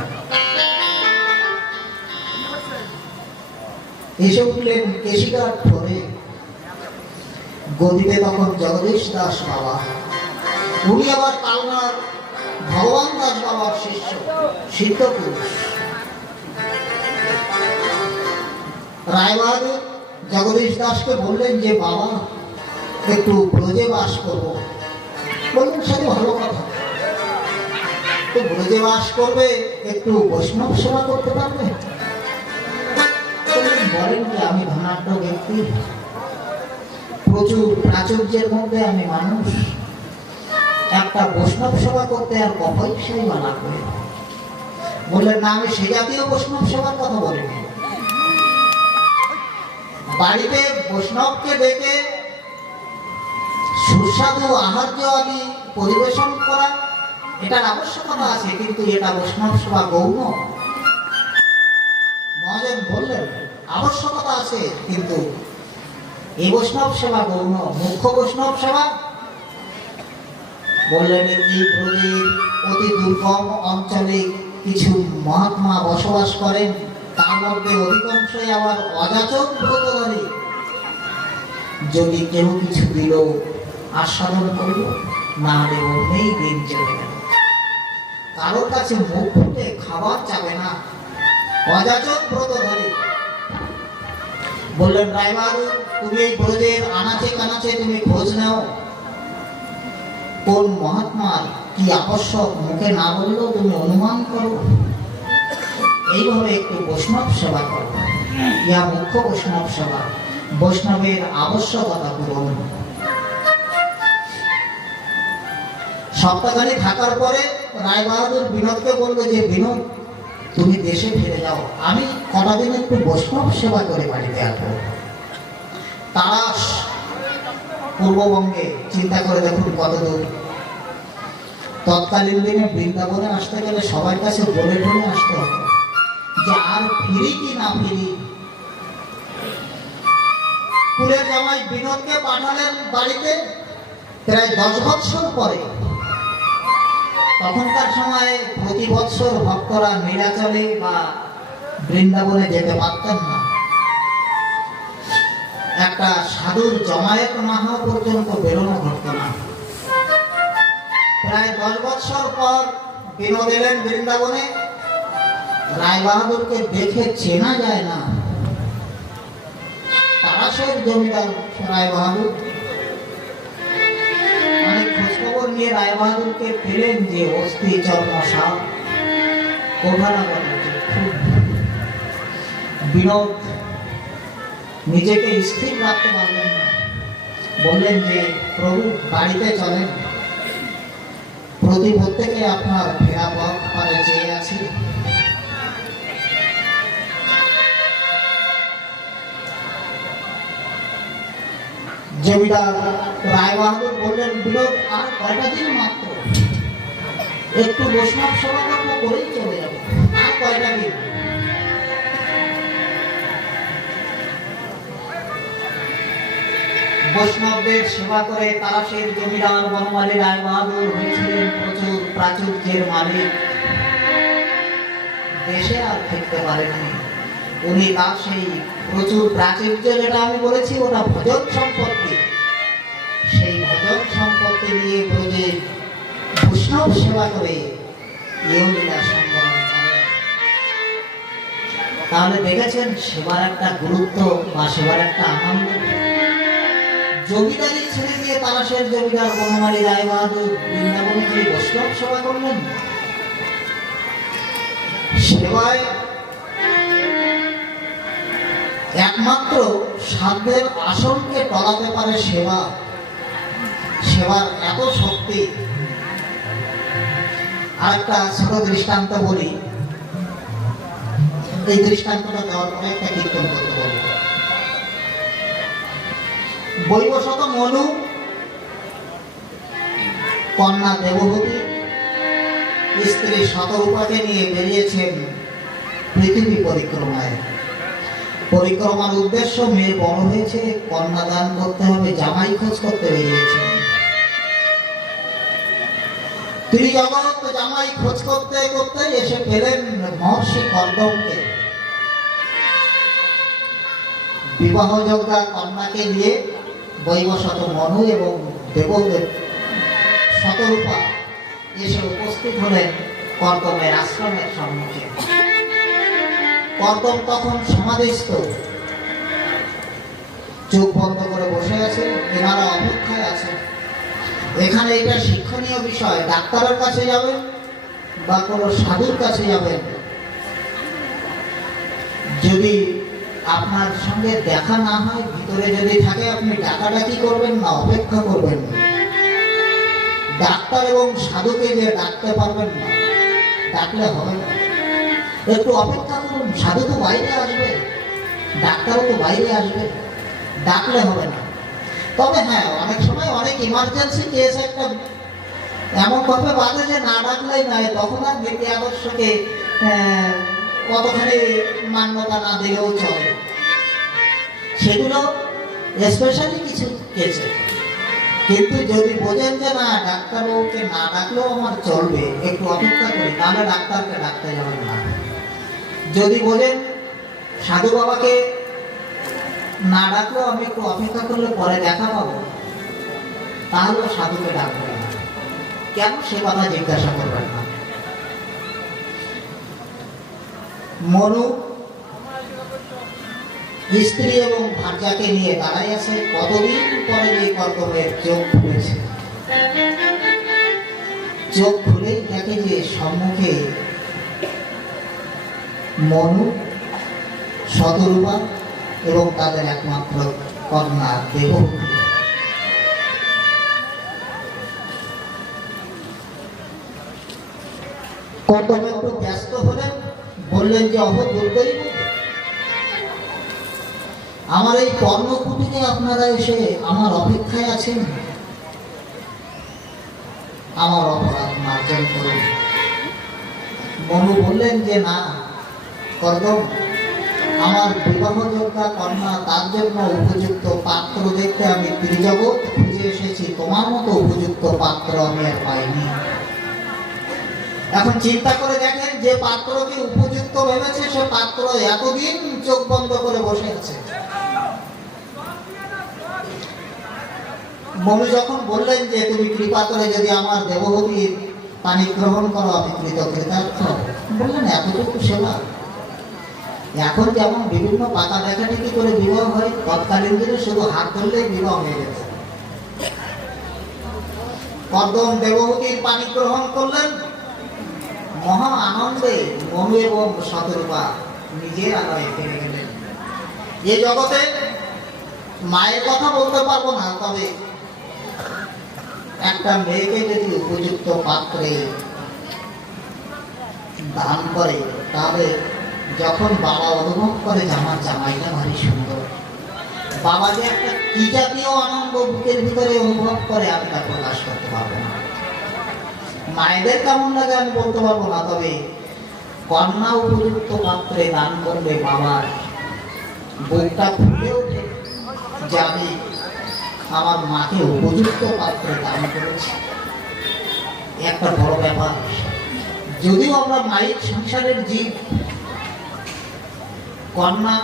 এসে উঠলেন কেশিঘাট ধরে। গদিতে তখন জগদীশ দাস বাবা, উনি আবার কালনার ভগবান দাস বাবার শিষ্য, সিদ্ধ পুরুষ। রায়বাহাদুর জগদীশ দাসকে বললেন যে বাবা একটু ব্রজে বাস করবো। বললেন সে ভালো কথা, তো ব্রজে বাস করবে, একটু বৈষ্ণব সেবা করতে পারবে? বলেন যে আমি ধনাঢ্য ব্যক্তি, প্রচুর প্রাচুর্যের মধ্যে আমি মানুষ, একটা বৈষ্ণব সেবা করতে আর কতই সেবা লাগবে। বললেন না, আমি সে জাতীয় বৈষ্ণব সেবার কথা বলিনি। বাড়িতে বৈষ্ণবকে ডেকে সুস্বাদু আহার্য আদি পরিবেশন করা, এটার আবশ্যকতা আছে, কিন্তু এটা বৈষ্ণব সেবা গৌণ। মহাজন বললেন আবশ্যকতা আছে, কিন্তু এই বৈষ্ণব সেবা গৌণ, মুখ্য বৈষ্ণব সেবা। বললেন এই ব্রজের অতি দুর্গম অঞ্চলে কিছু মহাত্মা বসবাস করেন, তার মধ্যে অধিকাংশই আবার অযাচক ব্রতধারী। যদি কেউ কিছু দিল আস্বাদন করিল, না দেব নেই, দিন চলে গেল। কারোর কাছে মুখ ফুটে খাবার চাবে না, অযাচক ব্রতধারী। বললেন রায়বাহাদুর, তুমি এই ব্রজের আনাচে কানাচে তুমি খোঁজ নাও, কোন মহাত্মার কি আবশ্যক মুখে না বললেও তুমি অনুমান করো, এইভাবে একটু বৈষ্ণব সেবা করো। ইয়া মুখ্য বৈষ্ণব সেবা, বৈষ্ণবের আবশ্যকতা পূরণ। সপ্তাহখানি থাকার পরে রায়বাহাদুর বিনোদকে বলবে যে বিনোদ তুমি দেশে ফিরে যাও, আমি কটা দিন একটু বৈষ্ণব সেবা করে বাড়িতে আসবো। তারাস পূর্ববঙ্গে, চিন্তা করে দেখুন কত দূর। তৎকালীন দিনে বৃন্দাবনে আসতে গেলে সবার কাছে বলে বলে আসতে হতো যে আর ফিরি কি না ফিরি। কুলের জামাই বিনোদকে পাঠালেন বাড়িতে প্রায় 10 বৎসর পরে। তখনকার সময়ে প্রতি বৎসর ভক্তরা নীলাচলে বা বৃন্দাবনে যেতে পারতেন না। একটা সাধুর জমায়েত না হওয়া পর্যন্ত বেরোনো ঘটত না। প্রায় 10 বৎসর পর বিনোদ এলেন বৃন্দাবনে। রায়বাহাদুরকে দেখে চেনা যায় না, তারাশের জমিদার রায়বাহাদুর। অনেক খোঁজখবর নিয়ে রায়বাহাদুরকে পেলেন যে অস্থি চর্ম সাপ কোভানা করেছে। বিনোদ নিজেকে স্থির রাখতে পারলেন না, বললেন যে প্রভু বাড়িতে চলেন, প্রতি প্রত্যেকে আপনার ফেরা পথ পারে চেয়ে আছি। জমিদার রায়বাহাদুর বললেন বিনোদ আর কয়টা দিন মাত্র, একটু বৈষ্ণব সেবা কর্ম করেই চলে যাবে, আর কয়টা দিন। বৈষ্ণবদের সেবা করে তারাশের জমিদার বনমালী রায়বাহাদুর হয়েছিলেন প্রচুর প্রাচুর্যের মালিক। দেশে আর ফিরতে পারেননি। উনি তার সেই প্রচুর প্রাচুর্য, যেটা আমি বলেছি ওটা ভজন সম্পত্তি, সেই ভজন সম্পত্তি নিয়ে ব্রজে বৈষ্ণব সেবা করে লীলা সম্বরণ করেন। তাহলে দেখেছেন সেবার একটা গুরুত্ব বা সেবার একটা আনন্দ। জমিদারি ছেড়ে দিয়ে তারাশের জমিদার বনমালী রায়বাহাদুর বৃন্দাবনে গিয়ে বৈষ্ণব সেবা করলেন। সেবায় একমাত্র সাধ্যের আসনকে টলাতে পারে সেবা। সেবার এত শক্তি। আরেকটা ছোট দৃষ্টান্ত বলি, এই দৃষ্টান্তটা দেওয়ার পরে একটা কীর্তন করতে বলবো। বৈবশত মনু কন্যা দেবভূতি স্ত্রী শতরূপাকে নিয়ে বেরিয়েছেন পৃথিবী পরিক্রমায়। পরিক্রমার উদ্দেশ্য মেয়ে বড় হয়েছে, কন্যাদান করতে হবে, জামাই খোঁজ করতে বেরিয়েছেন। তিনি জগৎ জামাই খোঁজ করতে করতে এসে পেলেন মহর্ষি কর্দমকে। বিবাহযোগ্যা কন্যাকে নিয়ে বৈবশত মনু এবং দেবদেব শতরূপা এসে উপস্থিত হলেন কর্দমের আশ্রমের সম্মুখে। কর্দম তখন সমাধিস্থ, চোখ বন্ধ করে বসে আছে, এনারা অপেক্ষায় আছে। এখানে এটা শিক্ষণীয় বিষয়, ডাক্তারের কাছে যাবেন বা কোনো সাধুর কাছে যাবেন, যদি আপনার সঙ্গে দেখা না হয়, ভিতরে যদি থাকে, আপনি ডাকাডাকি করবেন না, অপেক্ষা করবেন না। ডাক্তার এবং সাধুকে যে ডাকতে পারবেন না, ডাকলে হবে না, একটু অপেক্ষা করুন। সাধু তো বাইরে আসবে, ডাক্তারও তো বাইরে আসবে, ডাকলে হবে না। তবে হ্যাঁ, অনেক সময় অনেক ইমার্জেন্সি কেস একটা এমন ভাবে বাজে যে না ডাকলেই নয়, তখন আর নীতি আদর্শকে কতখানি মান্যতা না দিলেও চলে। সেগুলো স্পেশালি কিছু কেসে। কিন্তু যদি বোঝেন যে না, ডাক্তারবাবুকে না ডাকলেও আমার চলবে, একটু অপেক্ষা করি, তাহলে ডাক্তারকে ডাকতে যাবেন না। যদি বলেন সাধু বাবাকে না ডাকলেও আমি একটু অপেক্ষা করলে পরে দেখা পাবো, তাহলেও সাধুকে ডাকবেন না। কেন, সে কথা জিজ্ঞাসা করবেন না। মনু স্ত্রী এবং ভার্যাকে নিয়ে দাঁড়াই আছে। কতদিন পরে যে কর্দমের চোখ খুলেছে, চোখ খুলেই দেখে যে সম্মুখে মনু, শতরূপা এবং তাদের একমাত্র কন্যা দেবহূতি। কর্দম একটু ব্যস্ত হলেন, বললেন যে অবদুর্গই আমার এই কর্ণকুটিরে আপনারা এসে আমার অপেক্ষায় আছেন, আমার অপরাধ মার্জন করুন। মনু বললেন যে না কর্দম, আমার বিবাহযোগ্যা কন্যা, তার জন্য উপযুক্ত পাত্র দেখতে আমি ত্রিজগৎ খুঁজে এসেছি, তোমার মতো উপযুক্ত পাত্র আমি আর পাইনি। এখন চিন্তা করে দেখেন, যে পাত্রকে উপযুক্ত ভেবেছে সে পাত্র এতদিন চোখ বন্ধ করে বসে আছে। মনু যখন বললেন যে তুমি কৃপা করে যদি আমার দেবহূতির পানি গ্রহণ করো, আমি কৃতজ্ঞতার্থ। বললেন এতটুকু সেবা। এখন যেমন বিভিন্ন পাতা দেখাদেখি করে বিবাহ হয়, তৎকালীন দিনে শুধু হাত ধরলেই বিবাহ হয়ে যেত। কর্দম দেবহূতির পানি গ্রহণ করলেন, মহা আনন্দে মনু এবং শতরূপা নিজের আলোয় ফিরে গেলেন। এ জগতে মায়ের কথা বলতে পারবো না, তবে একটা মেয়েকে যদি উপযুক্ত পাত্রে দান করে, তাহলে যখন বাবা অনুভব করে যে আমার জামাইটা ভারী সুন্দর, বাবা যে একটা কি জাতীয় আনন্দ বুকের ভিতরে অনুভব করে, আমি তা প্রকাশ করতে পারবো না। মায়েদের কেমন লাগে আমি বলতে পারবো না, তবে কন্যা উপযুক্ত পাত্রে দান করলে বাবার বুকটা ফুলে ওঠে যে আমি আমার মাকে উপযুক্ত পাত্রে দান করেছি। একটা বড় ব্যাপার। যদিও আমরা মায়ের সংসারের জীব, কন্যা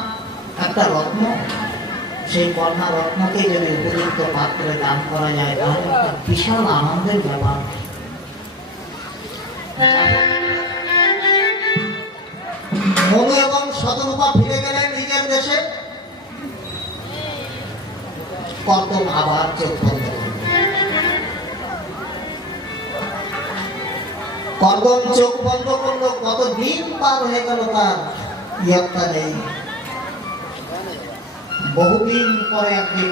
একটা রত্ন, সেই কন্যা রত্নকে যদি উপযুক্ত পাত্রে দান করা যায়, তাহলে একটা বিশাল আনন্দের ব্যাপার। মনু এবং শতরূপা ফিরে গেলেন নিজের দেশে। কর্দম আবার চোখ বন্ধ করল। কর্দম চোখ বন্ধ করলো, কতদিন পার হয়ে গেল তার ইয়ত্তা নেই। বহুদিন পরে একদিন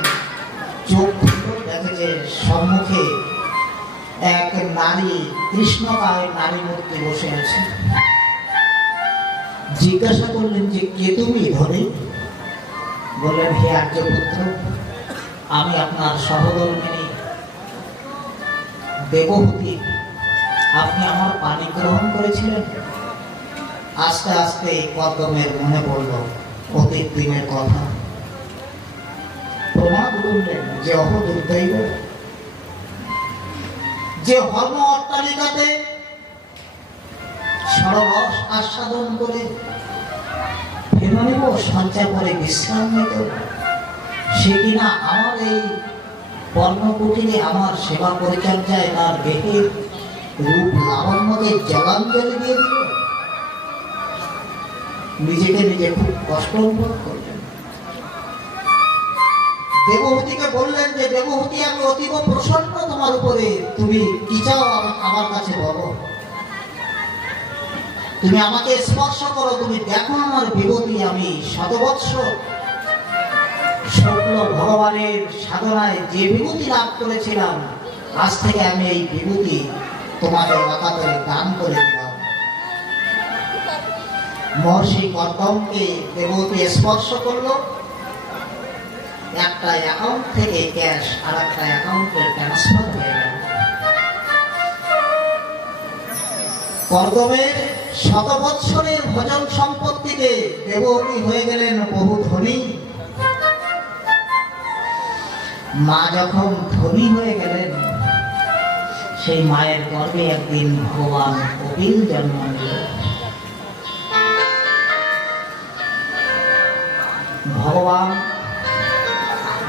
চোখ খুলল, দেখে যে সম্মুখে এক নারী, কৃষ্ণকায় নারী মূর্তি বসে আছে। জিজ্ঞাসা করলেন যে কে তুমি ধরে? বললেন হে আর্যপুত্র, আমি আপনার সহধর্মিণী দেবহূতি। আপনি আমার পানি গ্রহণ করেছিলেন। আস্তে আস্তে কর্দমের মনে পড়ল অতীত দিনের কথা। প্রমাদ করলেন যে অহদুর্দৈব, যে ধর্ম অট্টালিকাতে ষড়রস আস্বাদন করে অভিমানীব সঞ্চয় করে বিশ্রাম নিত, সে কিনা আমার এই কর্মকুটিরে আমার সেবা পরিচর্যায় তার দেহের রূপ লাবণ্যকে জলাঞ্জলি দিয়ে দিল। নিজেকে নিজে খুব কষ্ট অনুভব করলেন। দেবহূতিকে বললেন যে দেবহূতি, আমি অতীব প্রসন্ন তোমার উপরে, তুমি কি চাও আমার কাছে বলো। তুমি আমাকে স্পর্শ করো, তুমি দেখো আমার বিভূতি। আমি শতবৎসর শুক্ল ভগবানের সাধনায় যে বিভূতি লাভ করেছিলাম, আজ থেকে আমি এই বিভূতি তোমাকে অকাতরে দান করে দিলাম। মহর্ষি কর্দমকে দেবতী স্পর্শ করলো। একটা অ্যাকাউন্ট থেকে ক্যাশ আর একটা অ্যাকাউন্টে ট্রান্সফার হয়ে গেল। কর্দমের শত বৎসরের ভজন সম্পত্তিতে দেবতী হয়ে গেলেন বহু ধনী। মা যখন ধনী হয়ে গেলেন, সেই মায়ের গর্ভে একদিন ভগবান কপিল জন্ম নিল। ভগবান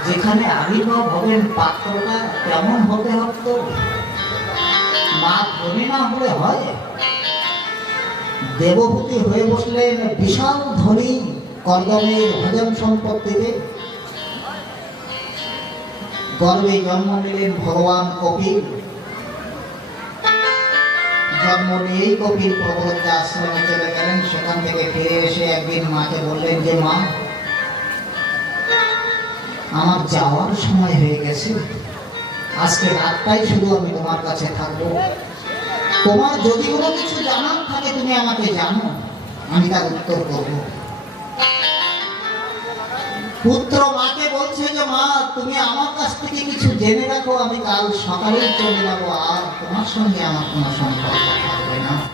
যেখানে আবির্ভাব হবেন, পাত্রটা কেমন হতে হতো? মা ধনী না হলে হয়? দেবভূতি হয়ে বসলেন বিশাল ধনী কর্দমের ভজন সম্পত্তিতে। গর্ভে জন্ম নিলেন ভগবান কপিল। জন্ম নিয়েই কপিল প্রবরজ্জা আশ্রমে চলে গেলেন। সেখান থেকে ফিরে এসে একদিন মাকে বললেন যে মা, আমার যাওয়ার সময় হয়ে গেছে, আজকে রাতটাই শুধু আমি তোমার কাছে থাকবো। তোমার যদি কোনো কিছু জানার থাকে তুমি আমাকে জানো, আমি তার উত্তর করব। পুত্র মাকে বলছে যে মা, তুমি আমার কাছ থেকে কিছু জেনে রাখো, আমি কাল সকালে চলে যাবো, আর তোমার সঙ্গে আমার কোনো সম্পর্ক নেই।